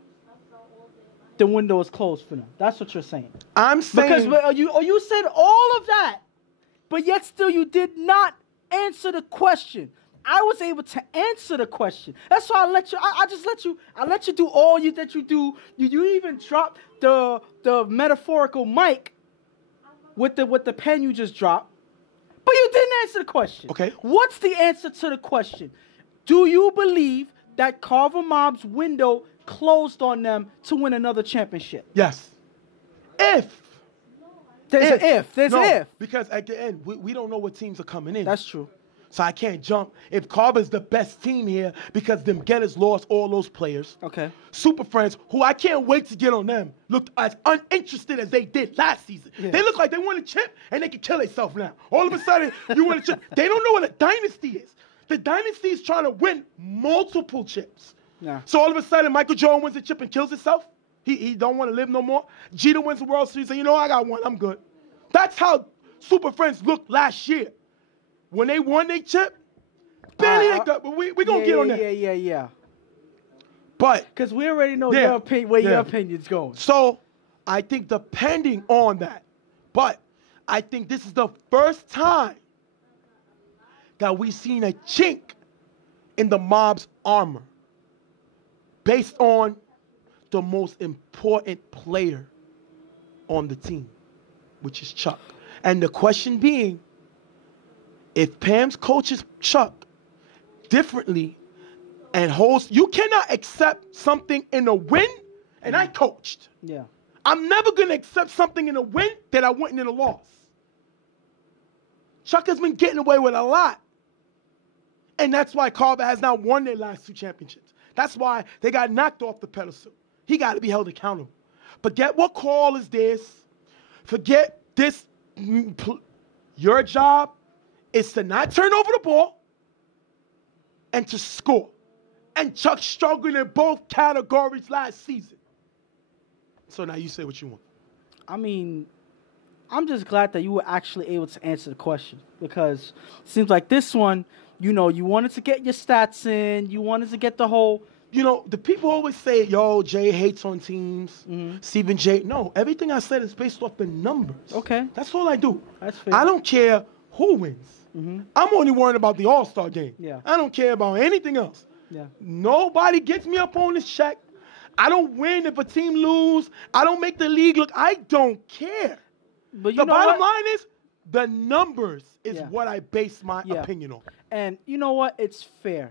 the window is closed for them. That's what you're saying. I'm saying... Because you said all of that, but yet still you did not answer the question. I was able to answer the question. That's why I let you. I let you do all that you do. You even dropped the metaphorical mic with the pen you just dropped. But you didn't answer the question. Okay. What's the answer to the question? Do you believe that Carver Mobb's window closed on them to win another championship? Yes. If. There's an if. There's an if. Because at the end, we don't know what teams are coming in. That's true. So I can't jump. If Carver's the best team here because Dem Gettas lost all those players. Okay. Super Friends, who I can't wait to get on them, looked as uninterested as they did last season. Yeah. They look like they want a chip and they can kill themselves now. All of a sudden, you want a chip. They don't know what a dynasty is. The dynasty is trying to win multiple chips. Yeah. So all of a sudden, Michael Jordan wins a chip and kills himself. He don't want to live no more. Jeter wins the World Series and I got one. I'm good. That's how Super Friends looked last year. When they won their chip, barely they got, but we're going to get on that. Yeah. But. Because we already know your opinion's going. So, I think depending on that, but I think this is the first time that we've seen a chink in the Mobb's armor based on the most important player on the team, which is Chuck. And the question being, if Pam's coaches Chuck differently and holds, you cannot accept something in a win, and I coached. Yeah. I'm never going to accept something in a win that I wouldn't in a loss. Chuck has been getting away with a lot. And that's why Carver has not won their last 2 championships. That's why they got knocked off the pedestal. He got to be held accountable. Forget what call is this. Forget this. Your job is to not turn over the ball and to score. And Chuck struggled in both categories last season. So now you say what you want. I mean, I'm just glad that you were actually able to answer the question, because it seems like this one, you wanted to get your stats in. You wanted to get the whole... The people always say, yo, Jay hates on teams. Stephen J. No, everything I said is based off the numbers. Okay. That's all I do. That's fair. I don't care who wins. I'm only worried about the All-Star game. Yeah. I don't care about anything else. Yeah. Nobody gets me up on this check. I don't win if a team lose. I don't make the league look. I don't care. But the bottom line is the numbers is what I base my opinion on. And you know what? It's fair.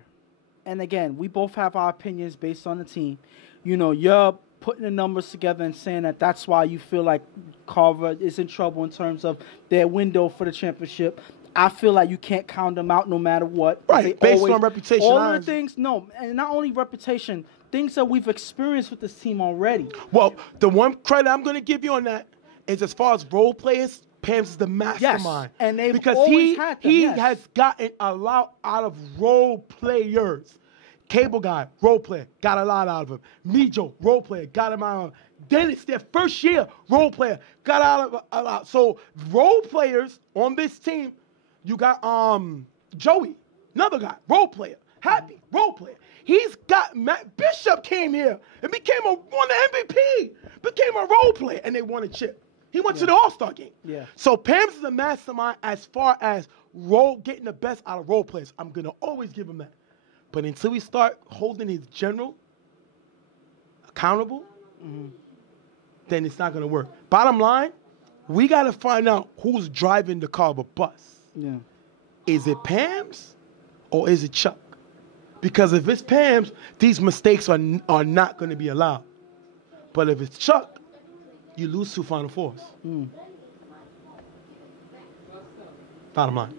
And again, we both have our opinions based on the team. You're putting the numbers together and saying that that's why you feel like Carver is in trouble in terms of their window for the championship. I feel like you can't count them out no matter what. Right, based on reputation. All of the things, and not only reputation, things that we've experienced with this team already. Well, the one credit I'm going to give you on that is as far as role players, Pam's is the mastermind. Yes, and they've because always had them, he has gotten a lot out of role players. Cable Guy, role player, got a lot out of him. Mijo, role player, got him out of him. Dennis, their first year, role player, got out of a lot. So role players on this team, you got Joey, another guy, role player. Happy, role player. He's got Matt Bishop came here and won the MVP, became a role player, and they won a chip. He went to the All-Star game. Yeah. So Pam's is a mastermind as far as getting the best out of role players. I'm going to always give him that. But until we start holding his general accountable, then it's not going to work. Bottom line, we got to find out who's driving the Carver bus. Yeah. Is it Pam's or is it Chuck? Because if it's Pam's, these mistakes are not going to be allowed. But if it's Chuck, you lose 2 Final Fours. Bottom line.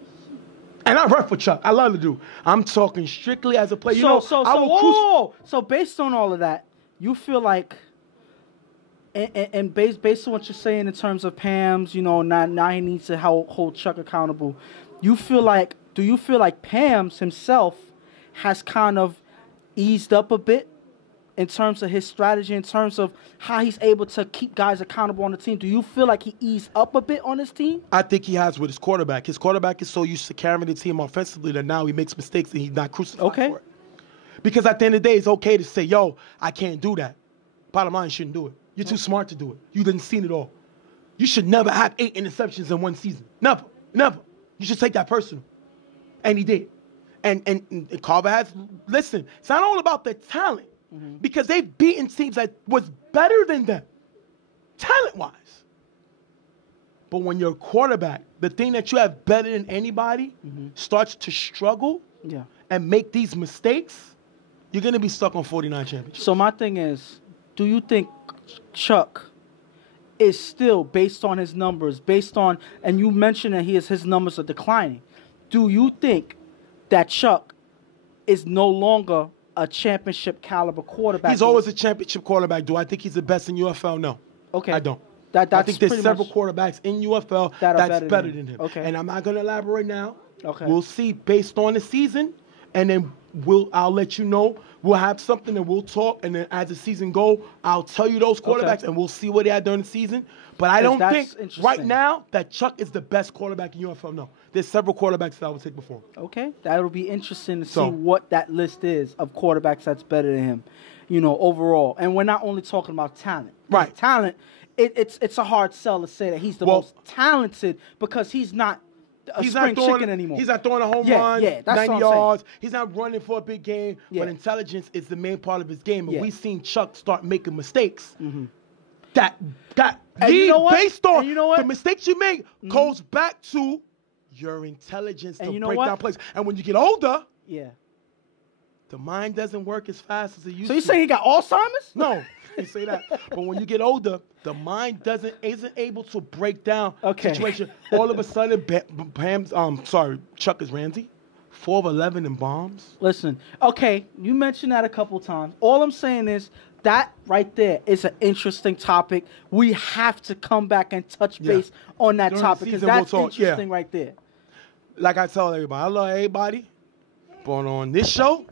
And I rep for Chuck. I love to do. I'm talking strictly as a player. So based on all of that, you feel like, and based on what you're saying in terms of Pam's, now he needs to hold Chuck accountable. Do you feel like Pam's himself has kind of eased up a bit in terms of his strategy, in terms of how he's able to keep guys accountable on the team? Do you feel like he eased up a bit on his team? I think he has with his quarterback. His quarterback is so used to carrying the team offensively that now he makes mistakes and he's not crucified for it. Because at the end of the day, it's okay to say, yo, I can't do that. Bottom line, you shouldn't do it. You're too smart to do it. You didn't see it all. You should never have 8 interceptions in one season. Never. Never. You should take that personal. And he did. And Carver has, listen, it's not all about the talent. Because they've beaten teams that was better than them, talent-wise. But when your quarterback, the thing that you have better than anybody, starts to struggle and make these mistakes, you're going to be stuck on 49 championships. So my thing is, do you think Chuck is still, based on his numbers, and you mentioned that his numbers are declining, do you think that Chuck is no longer a championship caliber quarterback? He's always a championship quarterback. Do I think he's the best in UFL? No. Okay. I don't. I think there's several quarterbacks in UFL that's better than him. Okay. And I'm not going to elaborate now. Okay. We'll see based on the season, and then I'll let you know. We'll have something and we'll talk, and then as the season go, I'll tell you those quarterbacks, and we'll see what they had during the season. But I don't think right now that Chuck is the best quarterback in UFL. No. There's several quarterbacks that I would take before him. Okay. That'll be interesting to see what that list is of quarterbacks that's better than him, overall. And we're not only talking about talent. Right. Talent, it's a hard sell to say that he's the most talented because he's not spring chicken anymore. He's not throwing a home run, that's 90 yards. He's not running for a big game. Yeah. But intelligence is the main part of his game. And we've seen Chuck start making mistakes. That based on the mistakes you make goes back to your intelligence to break down plays. And when you get older, the mind doesn't work as fast as it used to. So you saying he got Alzheimer's? No, I say that. But when you get older, the mind isn't able to break down situation. All of a sudden, Chuck is Ramsey. 4 of 11 in bombs. Listen, okay, you mentioned that a couple times. All I'm saying is that right there is an interesting topic. We have to come back and touch base on that During the topic because season, that's we'll talk. interesting right there. Like I tell everybody, I love everybody, but on this show,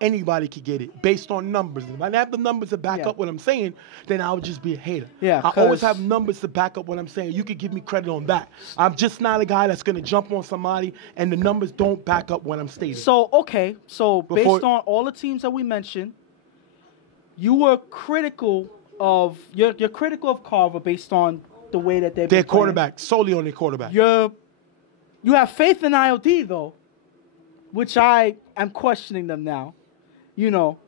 anybody could get it based on numbers. If I didn't have the numbers to back up what I'm saying, then I would just be a hater. Yeah, I always have numbers to back up what I'm saying. You could give me credit on that. I'm just not a guy that's going to jump on somebody and the numbers don't back up what I'm stating. So, okay, based on all the teams that we mentioned, you were critical of you're critical of Carver based on the way that they're their quarterback, solely on their quarterback. You have faith in IOD though, which I am questioning them now. You know,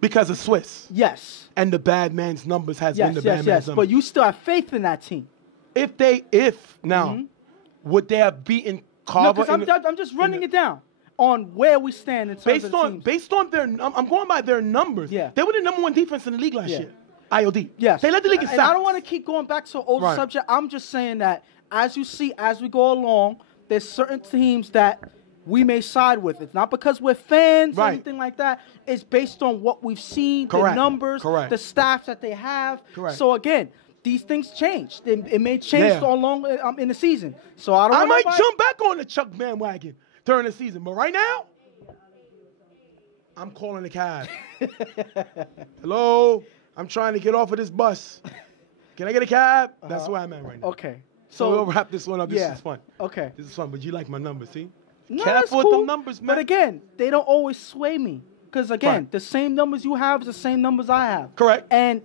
because of Swiss. Yes. And the bad man's numbers has been the bad man's numbers. But you still have faith in that team. Would they have beaten Carver? No, because I'm just running it down on where we stand in terms of the teams. Based on their, I'm going by their numbers. Yeah. They were the number 1 defense in the league last year. IOD. Yes. They led the league in sacks. I don't want to keep going back to an older subject. I'm just saying that as you see, as we go along, there's certain teams that we may side with. It's not because we're fans or anything like that. It's based on what we've seen, the numbers, the staff that they have. So again, these things change. It may change along in the season. So I might jump back on the Chuck bandwagon during the season, but right now, I'm calling the cab. Hello, I'm trying to get off of this bus. Can I get a cab? That's where I'm at right now. Okay. So we'll wrap this one up. This is fun. Okay. This is fun, but you like my numbers, see? No, careful that's cool. with the numbers, man. But again, they don't always sway me. Because again, the same numbers you have is the same numbers I have. Correct. And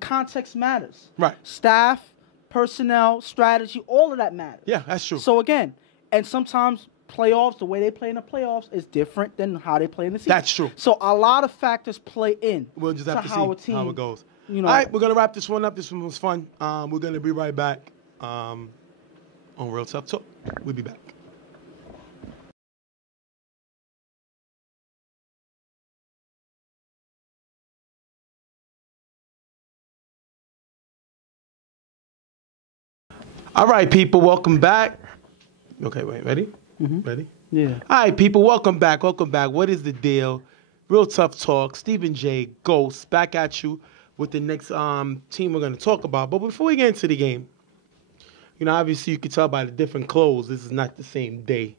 context matters. Right. Staff, personnel, strategy, all of that matters. Yeah, that's true. So again, and sometimes playoffs, the way they play in the playoffs is different than how they play in the season. That's true. So a lot of factors play in. We'll just have to see how it goes. You know, all right, we're going to wrap this one up. This one was fun. We're going to be right back on Real Tough Talk. We'll be back. All right, people, welcome back. Okay, wait, ready? Ready? Yeah. All right, people, welcome back. Welcome back. What is the deal? Real Tough Talk. Stephen J. Ghost back at you with the next team we're going to talk about. But before we get into the game, you know, obviously you can tell by the different clothes, this is not the same day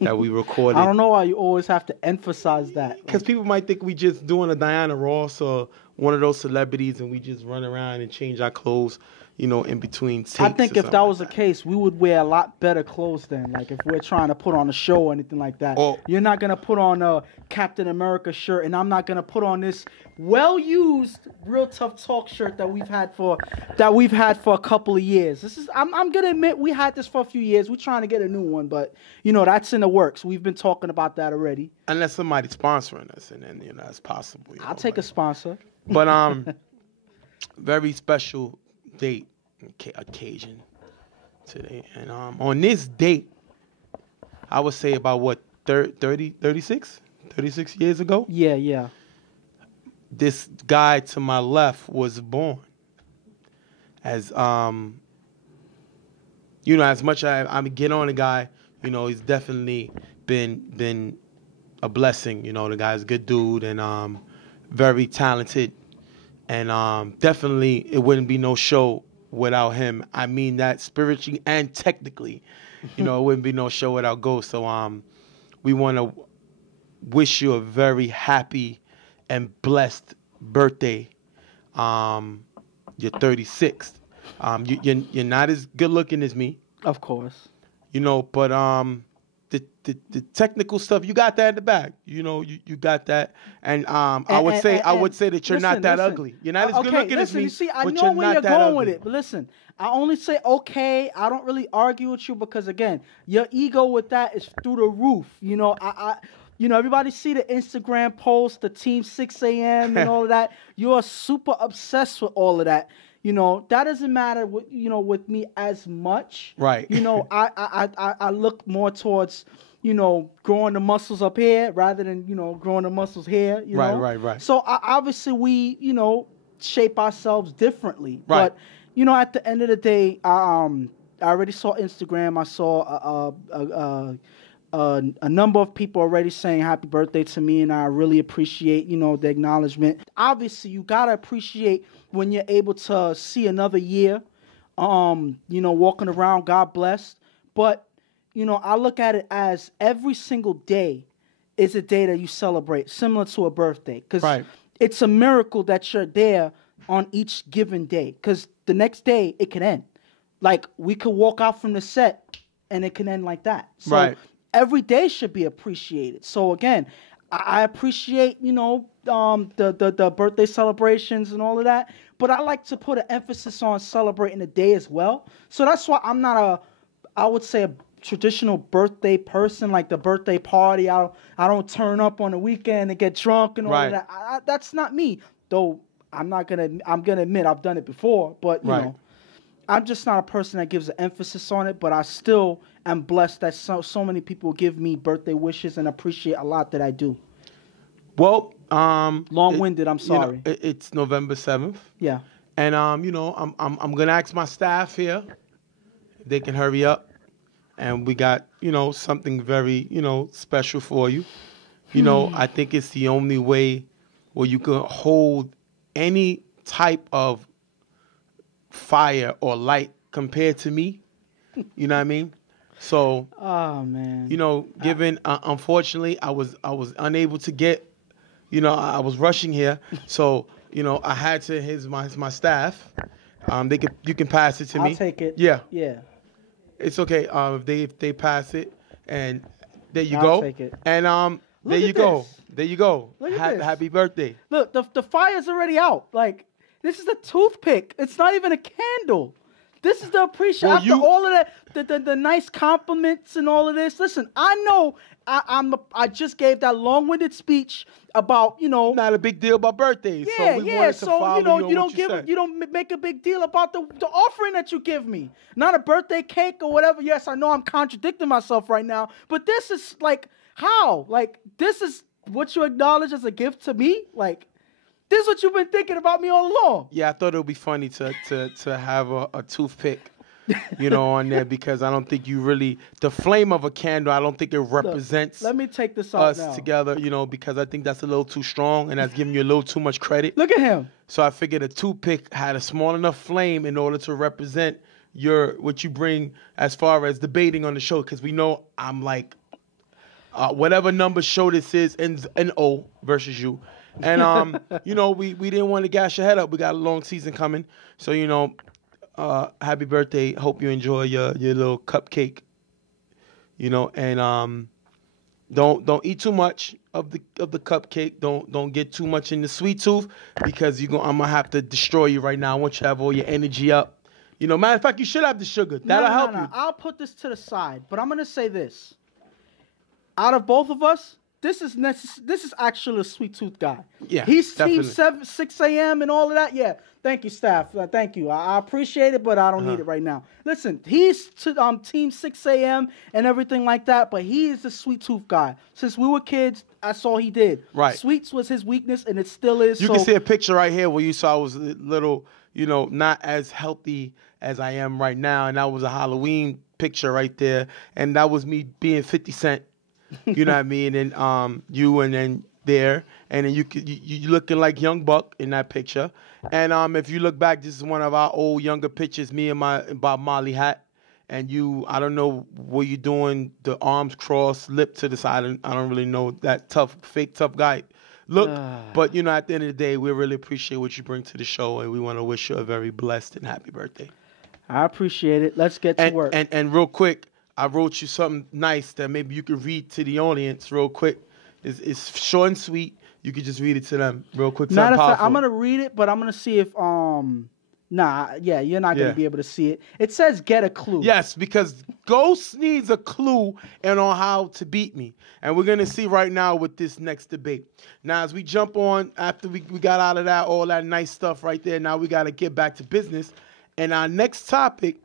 that we recorded. I don't know why you always have to emphasize that. Because people might think we just doing a Diana Ross or one of those celebrities and we just run around and change our clothes, you know, in between takes. I think if that was the case, we would wear a lot better clothes then. Like if we're trying to put on a show or anything like that. You're not going to put on a Captain America shirt, and I'm not going to put on this well-used Real Tough Talk shirt that we've had for a couple of years. I'm going to admit we had this for a few years. We're trying to get a new one, but you know, that's in the works. We've been talking about that already. Unless somebody's sponsoring us, and then, you know, that's possible. I'll take a sponsor. But very special date occasion today. And on this date, I would say about 36 years ago? Yeah. This guy to my left was born. As you know, as much as I get on the guy, you know, he's definitely been a blessing. You know, the guy's a good dude and very talented. And definitely it wouldn't be no show without him. I mean that spiritually and technically. You know, it wouldn't be no show without Ghost. So we want to wish you a very happy and blessed birthday. You're 36. You're not as good looking as me. Of course. You know, but the technical stuff, you got that in the back. You know, you got that. And I would say that you're not that ugly. You're not as good looking as me. You see, I but know you're where not you're that going ugly. with it. But listen, I only say okay. I don't really argue with you because again, your ego with that is through the roof. You know, you know, everybody see the Instagram post, the Team 6 a.m. and all of that. You're super obsessed with all of that. You know, that doesn't matter with, you know, with me as much. Right. You know, I look more towards, you know, growing the muscles up here rather than, you know, growing the muscles here. You know? Right. So obviously we, you know, shape ourselves differently. Right. But, you know, at the end of the day, I already saw Instagram. I saw a number of people already saying happy birthday to me, and I really appreciate, the acknowledgement. Obviously, you gotta appreciate when you're able to see another year, walking around, God bless. But, I look at it as every single day is a day that you celebrate, similar to a birthday. Because it's a miracle that you're there on each given day. Because the next day, it can end. Like, we could walk out from the set, and it can end like that. So every day should be appreciated. So, again, I appreciate, the birthday celebrations and all of that. But I like to put an emphasis on celebrating the day as well. So that's why I'm not I would say a traditional birthday person, like the birthday party. I don't turn up on the weekend and get drunk and all of that. That's not me. Though I'm gonna admit I've done it before, but you know, I'm just not a person that gives an emphasis on it. But I still am blessed that so many people give me birthday wishes and appreciate a lot that I do. Well, long-winded. I'm sorry. It's November 7th. Yeah. And I'm gonna ask my staff here if they can hurry up. And we got, something very, special for you. I think it's the only way where you can hold any type of fire or light compared to me. You know what I mean? So, oh man. Given unfortunately I was unable to get, I was rushing here, so I had to. Here's my staff. You can pass it to me. I'll take it. Yeah. Yeah. It's okay. If they pass it, and there you I'll go. take it. And there you go. There you go. Look at this. Happy birthday. Look, the fire's already out. Like, this is a toothpick. It's not even a candle. This is the appreciation. After all of that, the nice compliments and all of this. Listen, I know I just gave that long-winded speech about, not a big deal about birthdays. Yeah, so we wanted to follow you don't make a big deal about the offering that you give me. Not a birthday cake or whatever. Yes, I know I'm contradicting myself right now, but this is like how? Like, this is what you acknowledge as a gift to me? Like, this is what you've been thinking about me all along. Yeah, I thought it would be funny to have a toothpick, on there, because I don't think you really, the flame of a candle, I don't think it represents. Look, let me take this out us now. Together, because I think that's a little too strong and that's giving you a little too much credit. Look at him. So I figured a toothpick had a small enough flame in order to represent what you bring as far as debating on the show, because we know I'm like, whatever number show this is, an O versus you. And, we didn't want to gas your head up. We got a long season coming. So, happy birthday. Hope you enjoy your little cupcake, and don't eat too much of the cupcake. Don't get too much in the sweet tooth, because I'm going to have to destroy you right now. I want you to have all your energy up. Matter of fact, you should have the sugar. That'll help you. I'll put this to the side, but I'm going to say this. Out of both of us, this is actually a sweet tooth guy. Yeah, he's definitely. Team 6 a.m. and all of that. Yeah, thank you, staff. Thank you. I appreciate it, but I don't need it right now. Listen, he's Team 6 a.m. and everything like that, but he is the sweet tooth guy. Since we were kids, that's all he did. Right. Sweets was his weakness, and it still is. You can see a picture right here where you saw I was a little, not as healthy as I am right now, and that was a Halloween picture right there, and that was me being 50 Cent. You know what I mean? And you, and then there, and then you looking like Young Buck in that picture. And if you look back, this is one of our old younger pictures, me and my Bob Marley hat. And I don't know what you doing, the arms crossed, lip to the side. I don't really know that fake tough guy look. But at the end of the day, we really appreciate what you bring to the show, and we want to wish you a very blessed and happy birthday. I appreciate it. Let's get to work. And real quick, I wrote you something nice that maybe you could read to the audience real quick. It's short and sweet. You could just read it to them real quick. Matter of fact, I'm going to read it, but I'm going to see if, you're not going to be able to see it. It says get a clue. Yes, because Ghost needs a clue on how to beat me. And we're going to see right now with this next debate. Now, as we jump on, after we got out of that, all that nice stuff right there, now we got to get back to business. And our next topic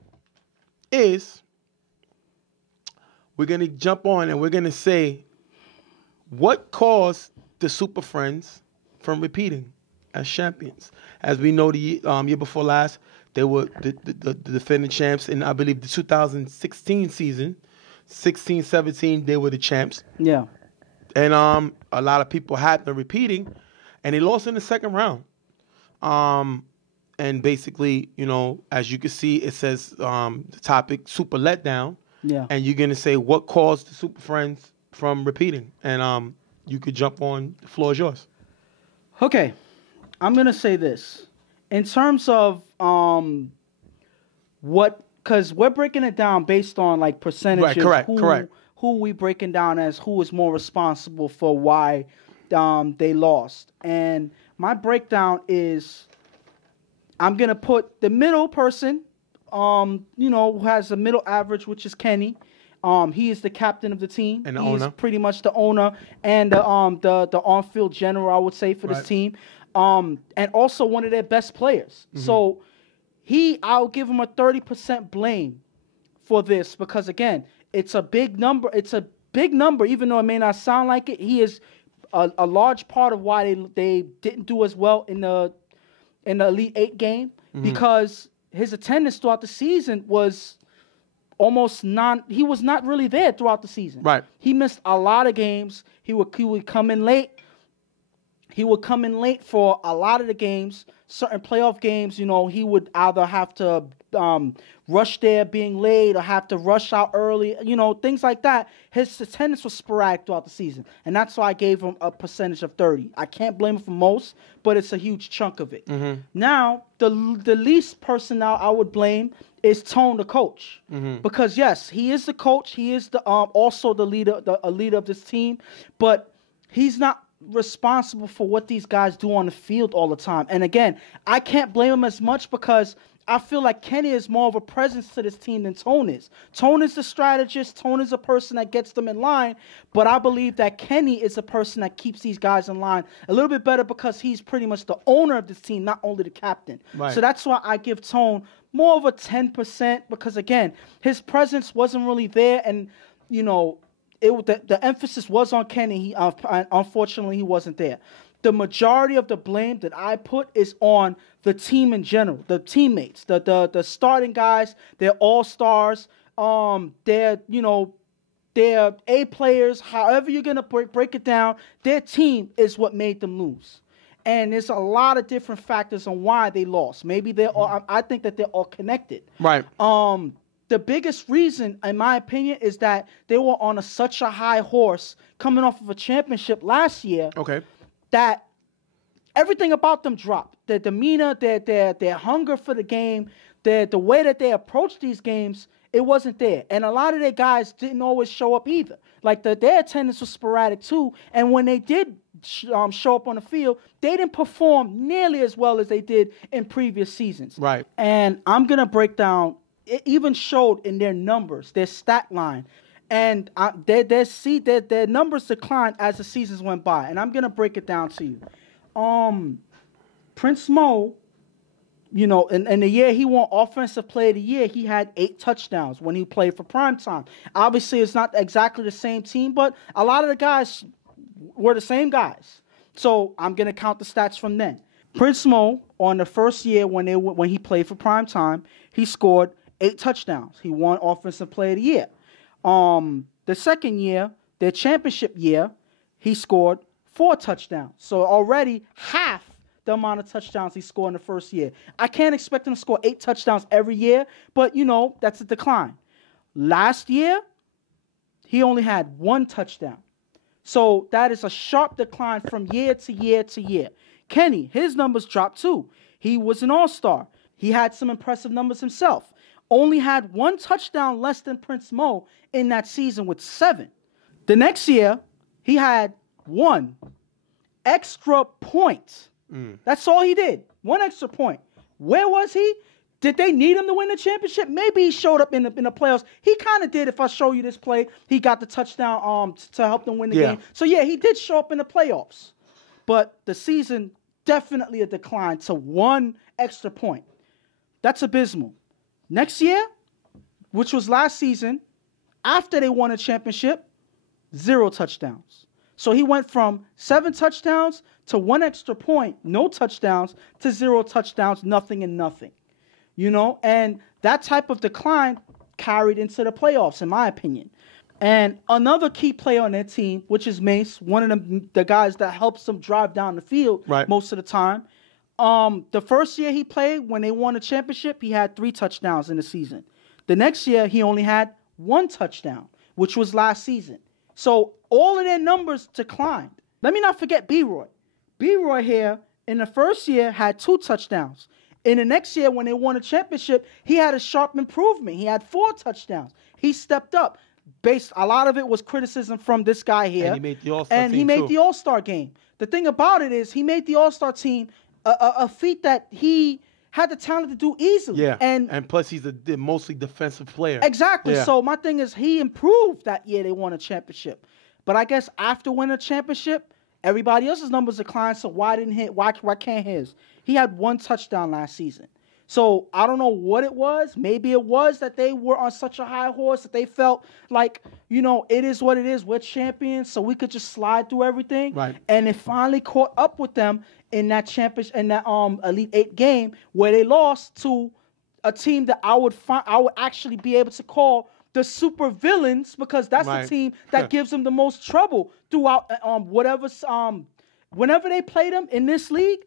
is, we're going to jump on and we're going to say, what caused the Super Friends from repeating as champions? As we know, the year before last, they were the defending champs in, I believe, the 2016 season. 16, 17, they were the champs. Yeah. And a lot of people had them repeating, and they lost in the second round. And basically, you know, as you can see, it says the topic, super letdown. Yeah. And you're going to say what caused the Super Friends from repeating. And you could jump on. The floor is yours. Okay. I'm going to say this. In terms of because we're breaking it down based on like percentages. Right, correct. Who we breaking down as who is more responsible for why they lost. And my breakdown is I'm going to put the middle person, you know, who has a middle average, which is Kenny. He is the captain of the team. And the He owner. is pretty much the owner and the on-field general, I would say, for this team. And also one of their best players. Mm-hmm. So I'll give him a 30% blame for this because, again, it's a big number. It's a big number, even though it may not sound like it. He is a large part of why they didn't do as well in the Elite Eight game because his attendance throughout the season was almost he was not really there throughout the season. Right. He missed a lot of games. He would come in late. He would come in late for a lot of the games. Certain playoff games, you know, he would either have to rush there being late or have to rush out early, you know, things like that. His attendance was sporadic throughout the season, and that's why I gave him a percentage of 30. I can't blame him for most, but it's a huge chunk of it. Mm-hmm. Now, the least person now I would blame is Tone, the coach, because yes, he is the coach. He is the also the leader, a leader of this team, but he's not responsible for what these guys do on the field all the time. And again, I can't blame him as much because I feel like Kenny is more of a presence to this team than Tone is. Tone is the strategist. Tone is a person that gets them in line. But I believe that Kenny is a person that keeps these guys in line a little bit better because he's pretty much the owner of this team, not only the captain. Right. So that's why I give Tone more of a 10% because, again, his presence wasn't really there. And, you know, the emphasis was on Kenny. Unfortunately, he wasn't there. The majority of the blame that I put is on the team in general, the teammates, the starting guys. They're all-stars. They're A players. However you're gonna break it down, their team is what made them lose. And there's a lot of different factors on why they lost. Maybe they're all. I think that they're all connected. Right. The biggest reason, in my opinion, is that they were on such a high horse coming off of a championship last year. Okay. That everything about them dropped. Their demeanor, their hunger for the game, the way that they approached these games, it wasn't there. And a lot of their guys didn't always show up either. Like their attendance was sporadic too. And when they did show up on the field, they didn't perform nearly as well as they did in previous seasons. Right. And I'm going to break down. It even showed in their numbers, their stat line. And their numbers declined as the seasons went by. And I'm going to break it down to you. Prince Mo, you know, in the year he won Offensive Player of the Year, he had 8 touchdowns when he played for primetime. Obviously, it's not exactly the same team, but a lot of the guys were the same guys. So I'm going to count the stats from then. Prince Mo, on the first year when he played for primetime, he scored 8 touchdowns. He won Offensive Player of the Year. The second year, their championship year, he scored 4 touchdowns. So already half the amount of touchdowns he scored in the first year. I can't expect him to score 8 touchdowns every year, but, you know, that's a decline. Last year, he only had 1 touchdown. So that is a sharp decline from year to year to year. Kenny, his numbers dropped too. He was an all-star. He had some impressive numbers himself. Only had 1 touchdown less than Prince Mo in that season with 7. The next year, he had 1 extra point. That's all he did. 1 extra point. Where was he? Did they need him to win the championship? Maybe he showed up in the playoffs. He kind of did. If I show you this play, he got the touchdown to help them win the game. So, yeah, he did show up in the playoffs. But the season, definitely a decline to 1 extra point. That's abysmal. Next year, which was last season, after they won a championship, 0 touchdowns. So he went from 7 touchdowns to 1 extra point, no touchdowns, to 0 touchdowns, nothing and nothing. You know, and that type of decline carried into the playoffs, in my opinion. And another key player on their team, which is Mace, one of the guys that helps them drive down the field most of the time. The first year he played, when they won a championship, he had 3 touchdowns in the season. The next year, he only had 1 touchdown, which was last season. So all of their numbers declined. Let me not forget B-Roy. B-Roy here, in the first year, had 2 touchdowns. In the next year, when they won a championship, he had a sharp improvement. He had 4 touchdowns. He stepped up. A lot of it was criticism from this guy here. And he made the All-Star team, And he made the All-Star game. The thing about it is, he made the All-Star team a feat that he had the talent to do easily. Yeah, and plus he's a mostly defensive player. Exactly. Yeah. So my thing is, he improved that year they won a championship. But I guess after winning a championship, everybody else's numbers declined, so why can't his? He had 1 touchdown last season. So I don't know what it was. Maybe it was that they were on such a high horse that they felt like, it is what it is. We're champions, so we could just slide through everything. Right. And it finally caught up with them in that Elite 8 game where they lost to a team that I would actually be able to call the super villains, because that's the team that gives them the most trouble throughout whenever they play them in this league.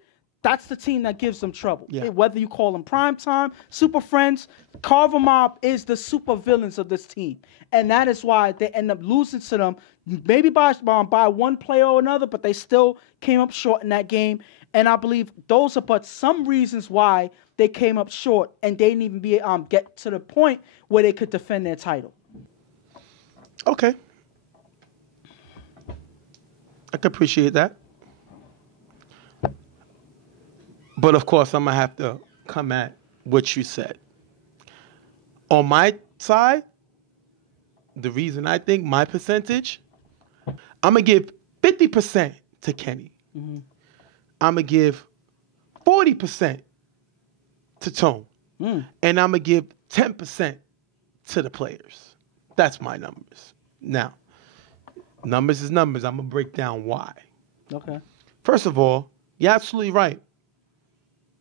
That's the team that gives them trouble. Yeah. Whether you call them Primetime, Super Friends, Carver Mobb is the super villains of this team. And that is why they end up losing to them, maybe by 1 play or another, but they still came up short in that game. And I believe those are but some reasons why they came up short and they didn't even get to the point where they could defend their title. Okay. I can appreciate that. But, of course, I'm going to have to come at what you said. On my side, the reason I think my percentage, I'm going to give 50% to Kenny. Mm-hmm. I'm going to give 40% to Tone. And I'm going to give 10% to the players. That's my numbers. Now, numbers is numbers. I'm going to break down why. Okay. First of all, you're absolutely right.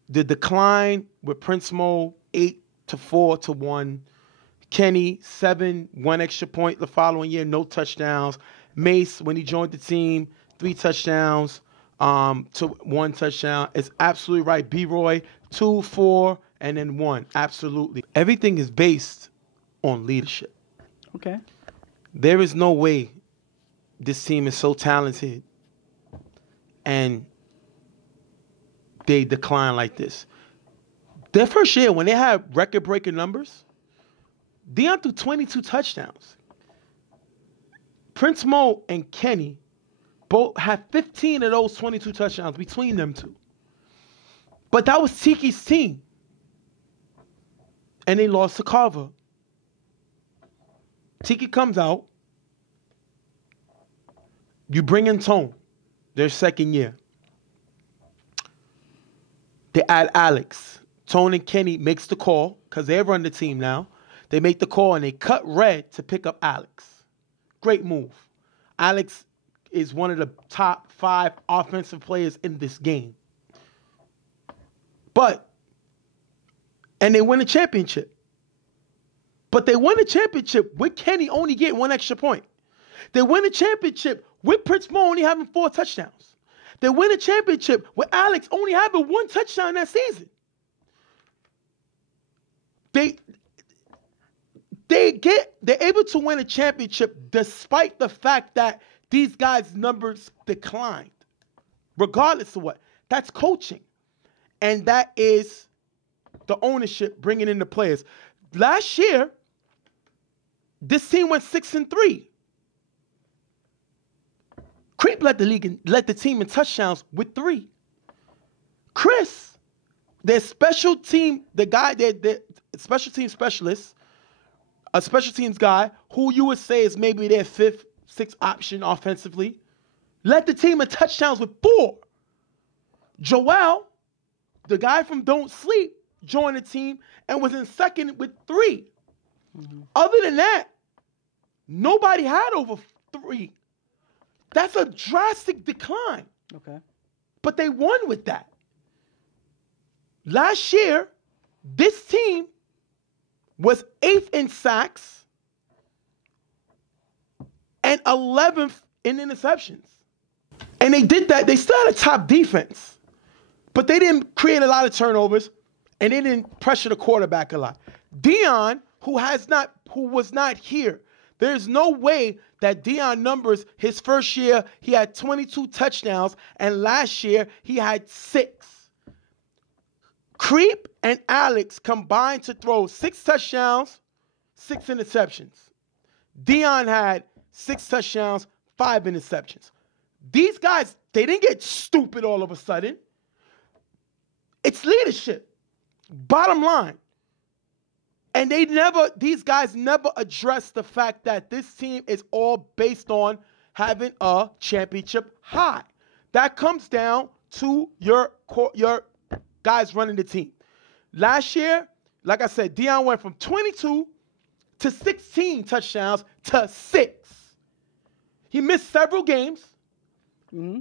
The decline with Prince Mo, 8-4-1. Kenny, 7, 1 extra point the following year, no touchdowns. Mace, when he joined the team, 3 touchdowns to 1 touchdown. It's absolutely right. B-Roy, 2, 4, and then 1. Absolutely. Everything is based on leadership. Okay. There is no way this team is so talented and they decline like this. Their first year, when they had record-breaking numbers, Deion threw 22 touchdowns. Prince Mo and Kenny both had 15 of those 22 touchdowns between them two. But that was Tiki's team. And they lost to Carver. Tiki comes out. You bring in Tone, their second year. They add Alex. Tone and Kenny makes the call because they run the team now. They make the call and they cut Red to pick up Alex. Great move. Alex is one of the top 5 offensive players in this game. And they win a championship. But they win a championship with Kenny only getting 1 extra point. They win a championship with Prince Mo only having 4 touchdowns. They win a championship with Alex only having 1 touchdown that season. They're able to win a championship despite the fact that these guys' numbers declined. Regardless of what. That's coaching. And that is the ownership bringing in the players. Last year, this team went 6-3. Creep led the league and led the team in touchdowns with 3. Chris, their special team, their special team specialist, a special teams guy who you would say is maybe their 5th, 6th option offensively, led the team in touchdowns with 4. Joel, the guy from Don't Sleep, joined the team and was in second with 3. Mm-hmm. Other than that, nobody had over 3. That's a drastic decline. Okay. But they won with that. Last year, this team was 8th in sacks, and 11th in interceptions. And they did that. They still had a top defense, but they didn't create a lot of turnovers, and they didn't pressure the quarterback a lot. Deion, who was not here, there's no way that Deion numbers his first year, he had 22 touchdowns, and last year he had 6. Creep and Alex combined to throw 6 touchdowns, 6 interceptions. Deion had 6 touchdowns, 5 interceptions. These guys, they didn't get stupid all of a sudden. It's leadership. Bottom line. And these guys never addressed the fact that this team is all based on having a championship high. That comes down to your guys running the team. Last year, like I said, Deion went from 22 to 16 touchdowns to 6. He missed several games. Mm-hmm.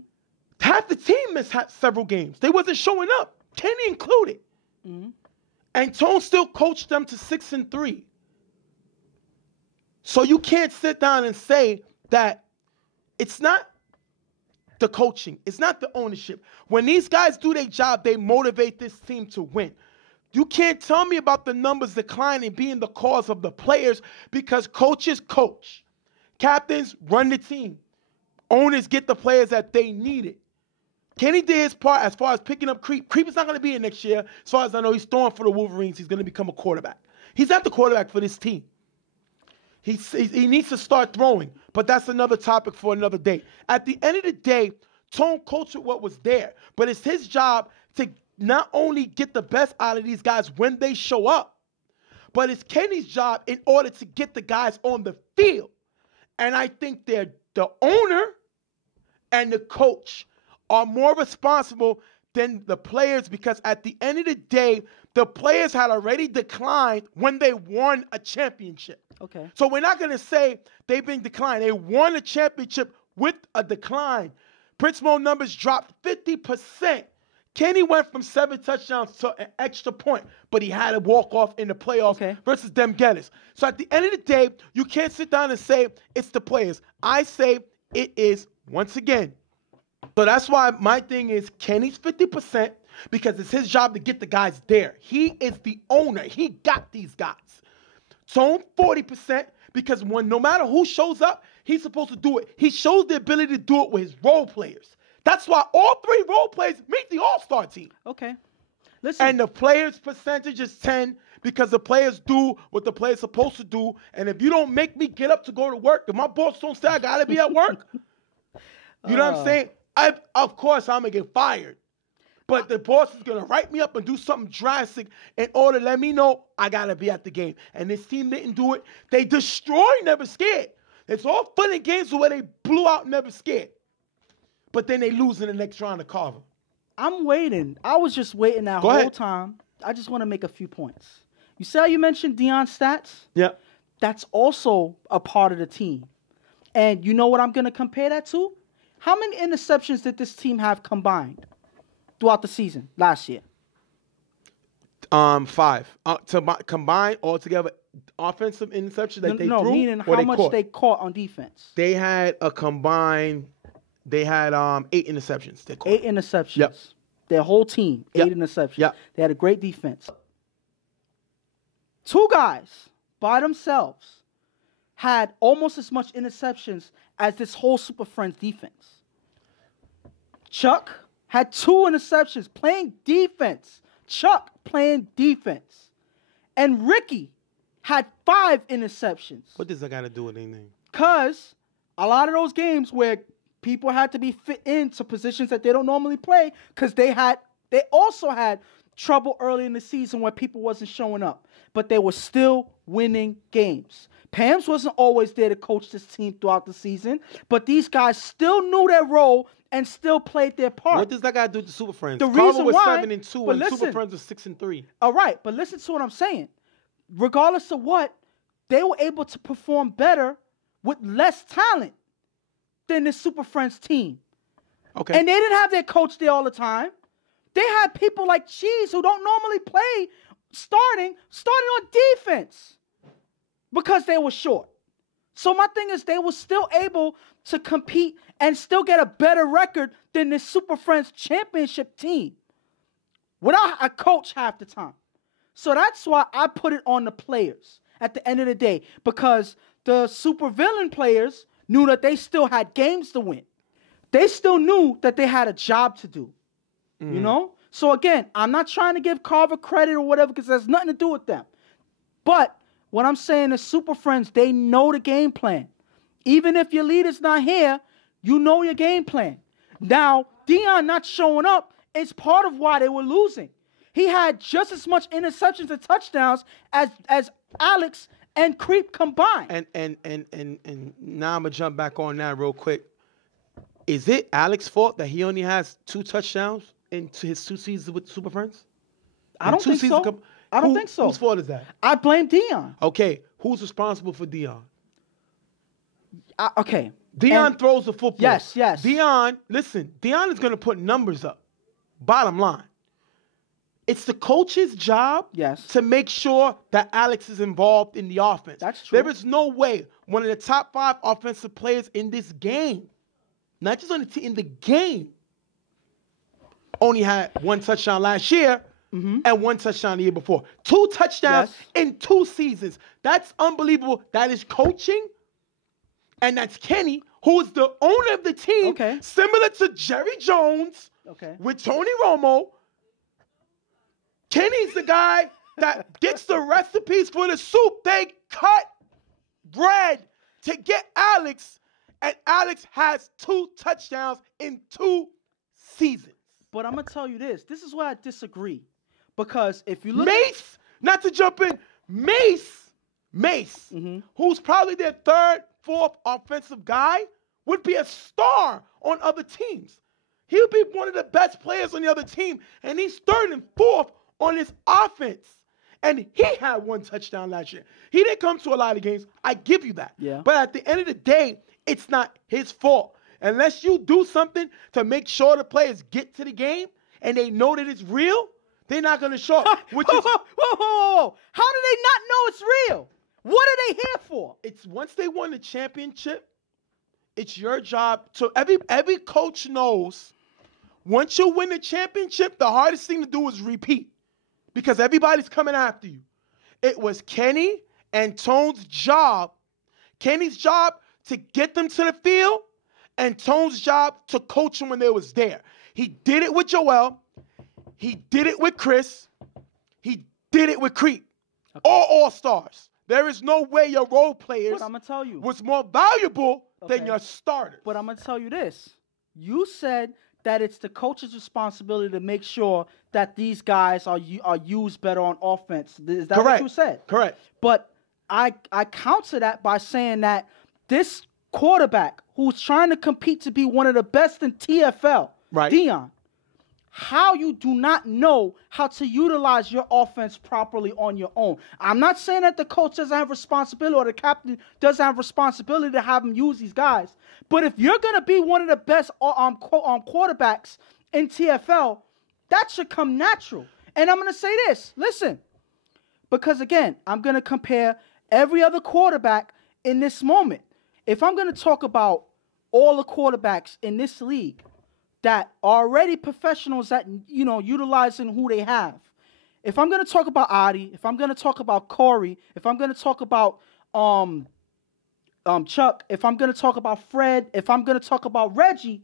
Half the team missed several games. They wasn't showing up, Kenny included. Mm-hmm. And Tone still coached them to 6-3. So you can't sit down and say that it's not the coaching. It's not the ownership. When these guys do their job, they motivate this team to win. You can't tell me about the numbers declining being the cause of the players, because coaches coach. Captains run the team. Owners get the players that they needed. Kenny did his part as far as picking up Creep. Creep is not going to be here next year. As far as I know, he's throwing for the Wolverines. He's going to become a quarterback. He's not the quarterback for this team. He needs to start throwing, but that's another topic for another day. At the end of the day, Tone coached what was there, but it's his job to not only get the best out of these guys when they show up, but it's Kenny's job in order to get the guys on the field. And I think the owner and the coach are more responsible than the players, because at the end of the day, the players had already declined when they won a championship. Okay. So we're not going to say they've been declined. They won a championship with a decline. Prince Mo numbers dropped 50%. Kenny went from 7 touchdowns to an extra point, but he had a walk-off in the playoffs versus Dem Gettas. So at the end of the day, you can't sit down and say it's the players. I say it is, once again. So that's why my thing is Kenny's 50%, because it's his job to get the guys there. He is the owner. He got these guys. Tone 40%, because no matter who shows up, he's supposed to do it. He shows the ability to do it with his role players. That's why all 3 role players make the all-star team. Okay. Listen. And the players' percentage is 10, because the players do what the players supposed to do. And if you don't make me get up to go to work, if my boss don't say I got to be at work, you know what I'm saying? Of course, I'm going to get fired. But the boss is going to write me up and do something drastic in order to let me know I got to be at the game. And this team didn't do it. They destroyed Never Scared. It's all fun and games where they blew out Never Scared. But then they lose in the next round to Carver. I'm waiting. I was just waiting that whole time. I just want to make a few points. You said you mentioned Deion's stats? Yeah. That's also a part of the team. And you know what I'm going to compare that to? How many interceptions did this team have combined throughout the season last year? 5. Combined altogether, offensive interceptions that they threw? No, meaning how much they caught on defense. They had a combined, 8 interceptions. They caught. 8 interceptions. Yep. Their whole team, 8 interceptions. Yep. They had a great defense. 2 guys by themselves had almost as much interceptions as this whole Super Friends defense. Chuck had 2 interceptions playing defense. Chuck playing defense. And Ricky had 5 interceptions. What does that got to do with anything? Because a lot of those games where people had to be fit into positions that they don't normally play, because they also had trouble early in the season when people wasn't showing up. But they were still winning games. Pams wasn't always there to coach this team throughout the season, but these guys still knew their role and still played their part. What does that got to do with the Super Friends? The Carver reason was why, 7-2 and Super Friends was 6-3. All right, but listen to what I'm saying. Regardless of what, they were able to perform better with less talent than the Super Friends team. Okay. And they didn't have their coach there all the time. They had people like Cheese, who don't normally play starting on defense because they were short. So my thing is they were still able to compete and still get a better record than the Super Friends championship team without a coach half the time. So that's why I put it on the players at the end of the day, because the super villain players knew that they still had games to win. They still knew that they had a job to do, you know? So again, I'm not trying to give Carver credit or whatever because there's nothing to do with them. But what I'm saying is Super Friends, they know the game plan. Even if your leader's not here, you know your game plan. Now, Deion not showing up is part of why they were losing. He had just as much interceptions and touchdowns as Alex and Creep combined. And now I'm gonna jump back on that real quick. Is it Alex's fault that he only has 2 touchdowns into his 2 seasons with Super Friends? I don't think so. I don't think so. Whose fault is that? I blame Deion. Okay, who's responsible for Deion? Okay. Deion throws the football. Yes. Deion is going to put numbers up. Bottom line. It's the coach's job to make sure that Alex is involved in the offense. That's true. There is no way one of the top 5 offensive players in this game, not just on the team, in the game, only had 1 touchdown last year and 1 touchdown the year before. 2 touchdowns in 2 seasons. That's unbelievable. That is coaching. And that's Kenny, who is the owner of the team, similar to Jerry Jones with Tony Romo. Kenny's the guy that gets the recipes for the soup. They cut bread to get Alex, and Alex has 2 touchdowns in 2 seasons. But I'm going to tell you this. This is where I disagree. Because if you look Mace, not to jump in, Mace, who's probably their 3rd, 4th offensive guy, would be a star on other teams. He would be one of the best players on the other team, and he's 3rd and 4th on his offense. And he had 1 touchdown last year. He didn't come to a lot of games. I give you that. Yeah. But at the end of the day, it's not his fault. Unless you do something to make sure the players get to the game and they know that it's real, they're not going to show up. Whoa. How do they not know it's real? What are they here for? It's once they won the championship, it's your job to every coach knows once you win the championship, the hardest thing to do is repeat because everybody's coming after you. It was Kenny and Tone's job, Kenny's job to get them to the field and Tone's job to coach them when they was there. He did it with Joel. He did it with Chris. He did it with Creep. All stars. There is no way your role players was more valuable than your starters. But I'm going to tell you this. You said that it's the coach's responsibility to make sure that these guys are used better on offense. Is that what you said? Correct. But I counter that by saying that this quarterback who's trying to compete to be one of the best in TFL, Deion, how you do not know how to utilize your offense properly on your own. I'm not saying that the coach doesn't have responsibility or the captain doesn't have responsibility to have him use these guys. But if you're going to be one of the best quarterbacks in TFL, that should come natural. And I'm going to say this. Listen. Because, again, I'm going to compare every other quarterback in this moment. If I'm going to talk about all the quarterbacks in this league that are already professionals that, utilizing who they have. If I'm going to talk about Adi, if I'm going to talk about Corey, if I'm going to talk about Chuck, if I'm going to talk about Fred, if I'm going to talk about Reggie,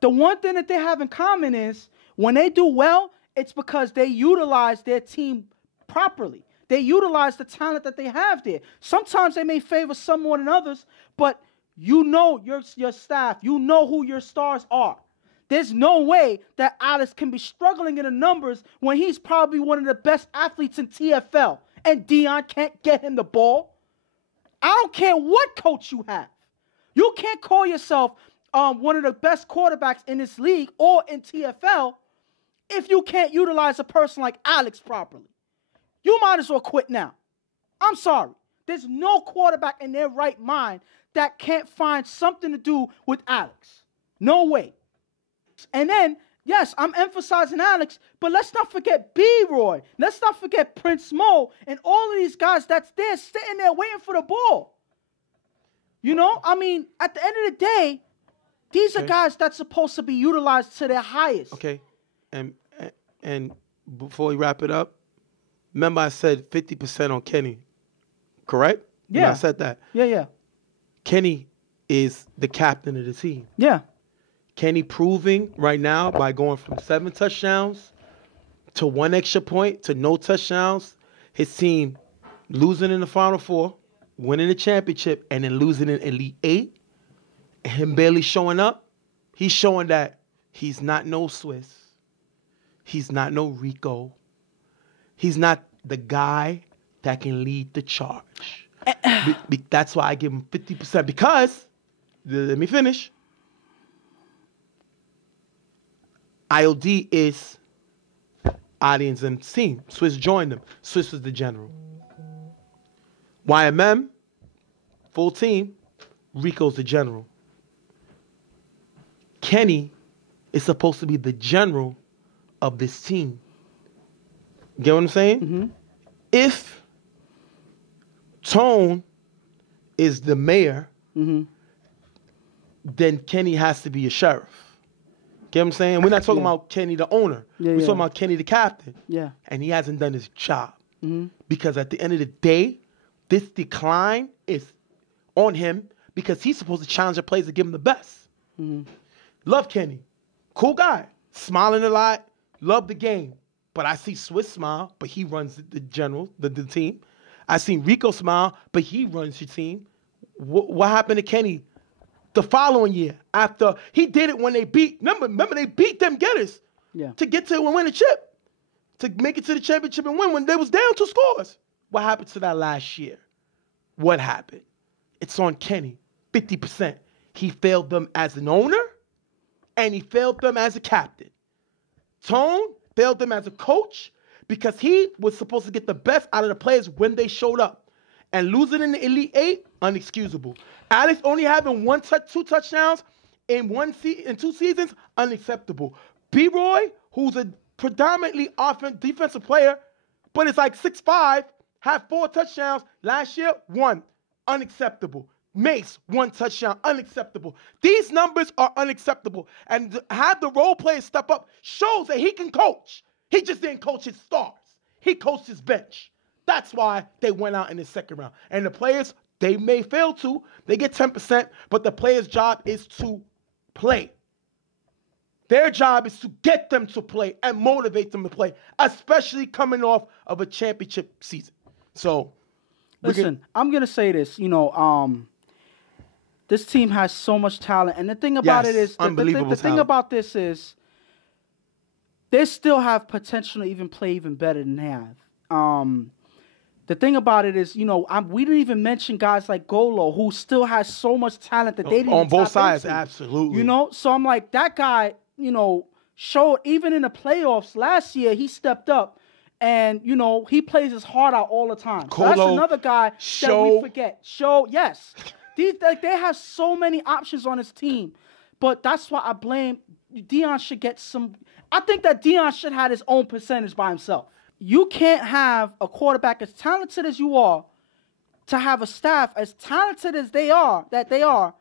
the one thing that they have in common is when they do well, it's because they utilize their team properly. They utilize the talent that they have there. Sometimes they may favor some more than others, but you know your staff. You know who your stars are. There's no way that Alex can be struggling in the numbers when he's probably one of the best athletes in TFL and Deion can't get him the ball. I don't care what coach you have. You can't call yourself one of the best quarterbacks in this league or in TFL if you can't utilize a person like Alex properly. You might as well quit now. I'm sorry. There's no quarterback in their right mind that can't find something to do with Alex. No way. And then, yes, I'm emphasizing Alex, but let's not forget B-Roy. Let's not forget Prince Mo and all of these guys that's there sitting there waiting for the ball. You know, I mean, at the end of the day, these are guys that's supposed to be utilized to their highest. Okay, and before we wrap it up, remember I said 50% on Kenny, correct? Yeah. I said that. Yeah. Kenny is the captain of the team. Yeah. Kenny proving right now by going from 7 touchdowns to 1 extra point to no touchdowns, his team losing in the Final Four, winning the championship, and then losing in Elite 8, and him barely showing up, he's showing that he's not no Swiss. He's not no Rico. He's not the guy that can lead the charge. That's why I give him 50% because, let me finish, IOD is Audience and team. Swiss joined them. Swiss was the general. YMM, full team, Rico's the general. Kenny is supposed to be the general of this team. Get what I'm saying? Mm-hmm. If Tone is the mayor, Mm-hmm. then Kenny has to be a sheriff. Get what I'm saying? We're not talking about Kenny the owner. We're talking about Kenny the captain. Yeah. And he hasn't done his job. Mm-hmm. Because at the end of the day, this decline is on him because he's supposed to challenge the players to give him the best. Mm-hmm. Love Kenny. Cool guy. Smiling a lot. Love the game. But I see Swiss smile, but he runs the team. I seen Rico smile, but he runs your team. What happened to Kenny the following year after he did it when they beat, remember they beat Dem Gettas to get to and win the chip, to make it to the championship and win when they was down 2 scores. What happened to that last year? What happened? It's on Kenny, 50%. He failed them as an owner and he failed them as a captain. Tone failed them as a coach because he was supposed to get the best out of the players when they showed up. And losing in the Elite 8, unexcusable. Alex only having 2 touchdowns in 2 seasons, unacceptable. B-Roy, who's a predominantly defensive player, but it's like 6'5", had 4 touchdowns. Last year, 1. Unacceptable. Mace, 1 touchdown, unacceptable. These numbers are unacceptable. And to have the role players step up shows that he can coach. He just didn't coach his stars. He coached his bench. That's why they went out in the second round. And the players, they may fail to. They get 10%, but the players' job is to play. Their job is to get them to play and motivate them to play, especially coming off of a championship season. So, listen, I'm going to say this. You know, this team has so much talent. And the thing about it is, the thing about this is, they still have potential to even play even better than they have. The thing about it is, you know, we didn't even mention guys like Golo, who still has so much talent that they didn't on both tap sides, into. absolutely. You know, so I'm like, that guy, you know, showed even in the playoffs last year, he stepped up, and you know, he plays his heart out all the time. So that's another guy that we forget. Yes, they have so many options on his team, but that's why I blame Deion. Should get some. I think that Deion should have his own percentage by himself. You can't have a quarterback as talented as you are to have a staff as talented as they are,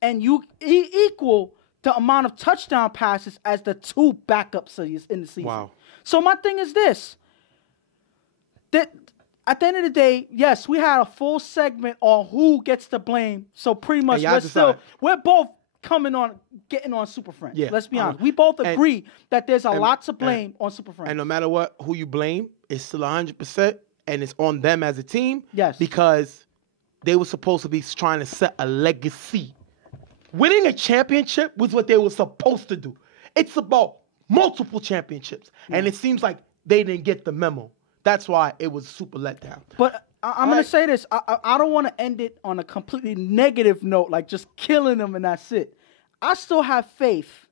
and you equal the amount of touchdown passes as the 2 backups in the season. Wow. So my thing is this. That at the end of the day, yes, we had a full segment on who gets the blame. So pretty much we're both getting on Super Friends. Yeah, let's be honest. We both agree that there's a lot to blame on Super Friends. And no matter who you blame, it's still 100%, and it's on them as a team. Yes. Because they were supposed to be trying to set a legacy. Winning a championship was what they were supposed to do. It's about multiple championships. And it seems like they didn't get the memo. That's why it was super letdown. But I'm going to say this. I don't want to end it on a completely negative note, like just killing them and that's it. I still have faith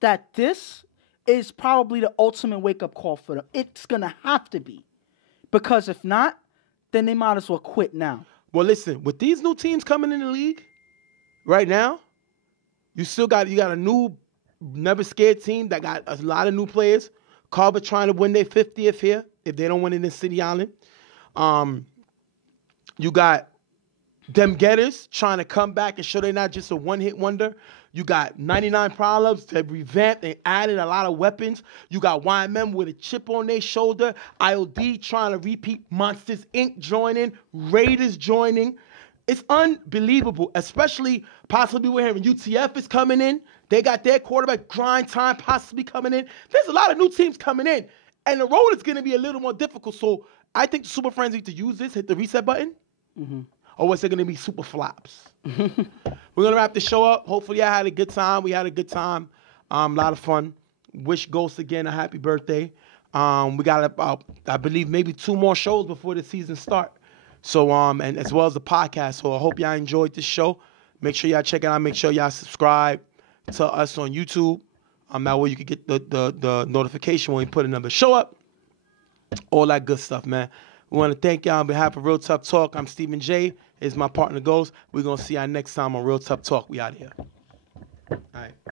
that this is probably the ultimate wake-up call for them. It's going to have to be. Because if not, then they might as well quit now. Well, listen, with these new teams coming in the league right now, you got a new, never scared team that got a lot of new players. Carver trying to win their 50th here if they don't win it in City Island. You got Dem Gettas trying to come back and show they're not just a one-hit wonder. You got 99 Problems. They revamped. They added a lot of weapons. You got YMM with a chip on their shoulder. IOD trying to repeat. Monsters Inc. joining. Raiders joining. It's unbelievable, especially possibly we're hearing UTF is coming in. They got their quarterback, Grind Time, possibly coming in. There's a lot of new teams coming in. And the road is going to be a little more difficult. So I think the Super Friends need to use this, hit the reset button. Mm-hmm. Or was it going to be super flops? We're going to wrap the show up. Hopefully I had a good time. We had a good time. A lot of fun. Wish Ghost again a happy birthday. We got about, I believe, maybe 2 more shows before the season start. So, and as well as the podcast. So I hope y'all enjoyed this show. Make sure y'all check it out. Make sure y'all subscribe to us on YouTube. That way you can get the notification when we put another show up. All that good stuff, man. We want to thank y'all on behalf of Real Tough Talk. I'm Stephen J. It's my partner Ghost. We're going to see y'all next time on Real Tough Talk. We out of here.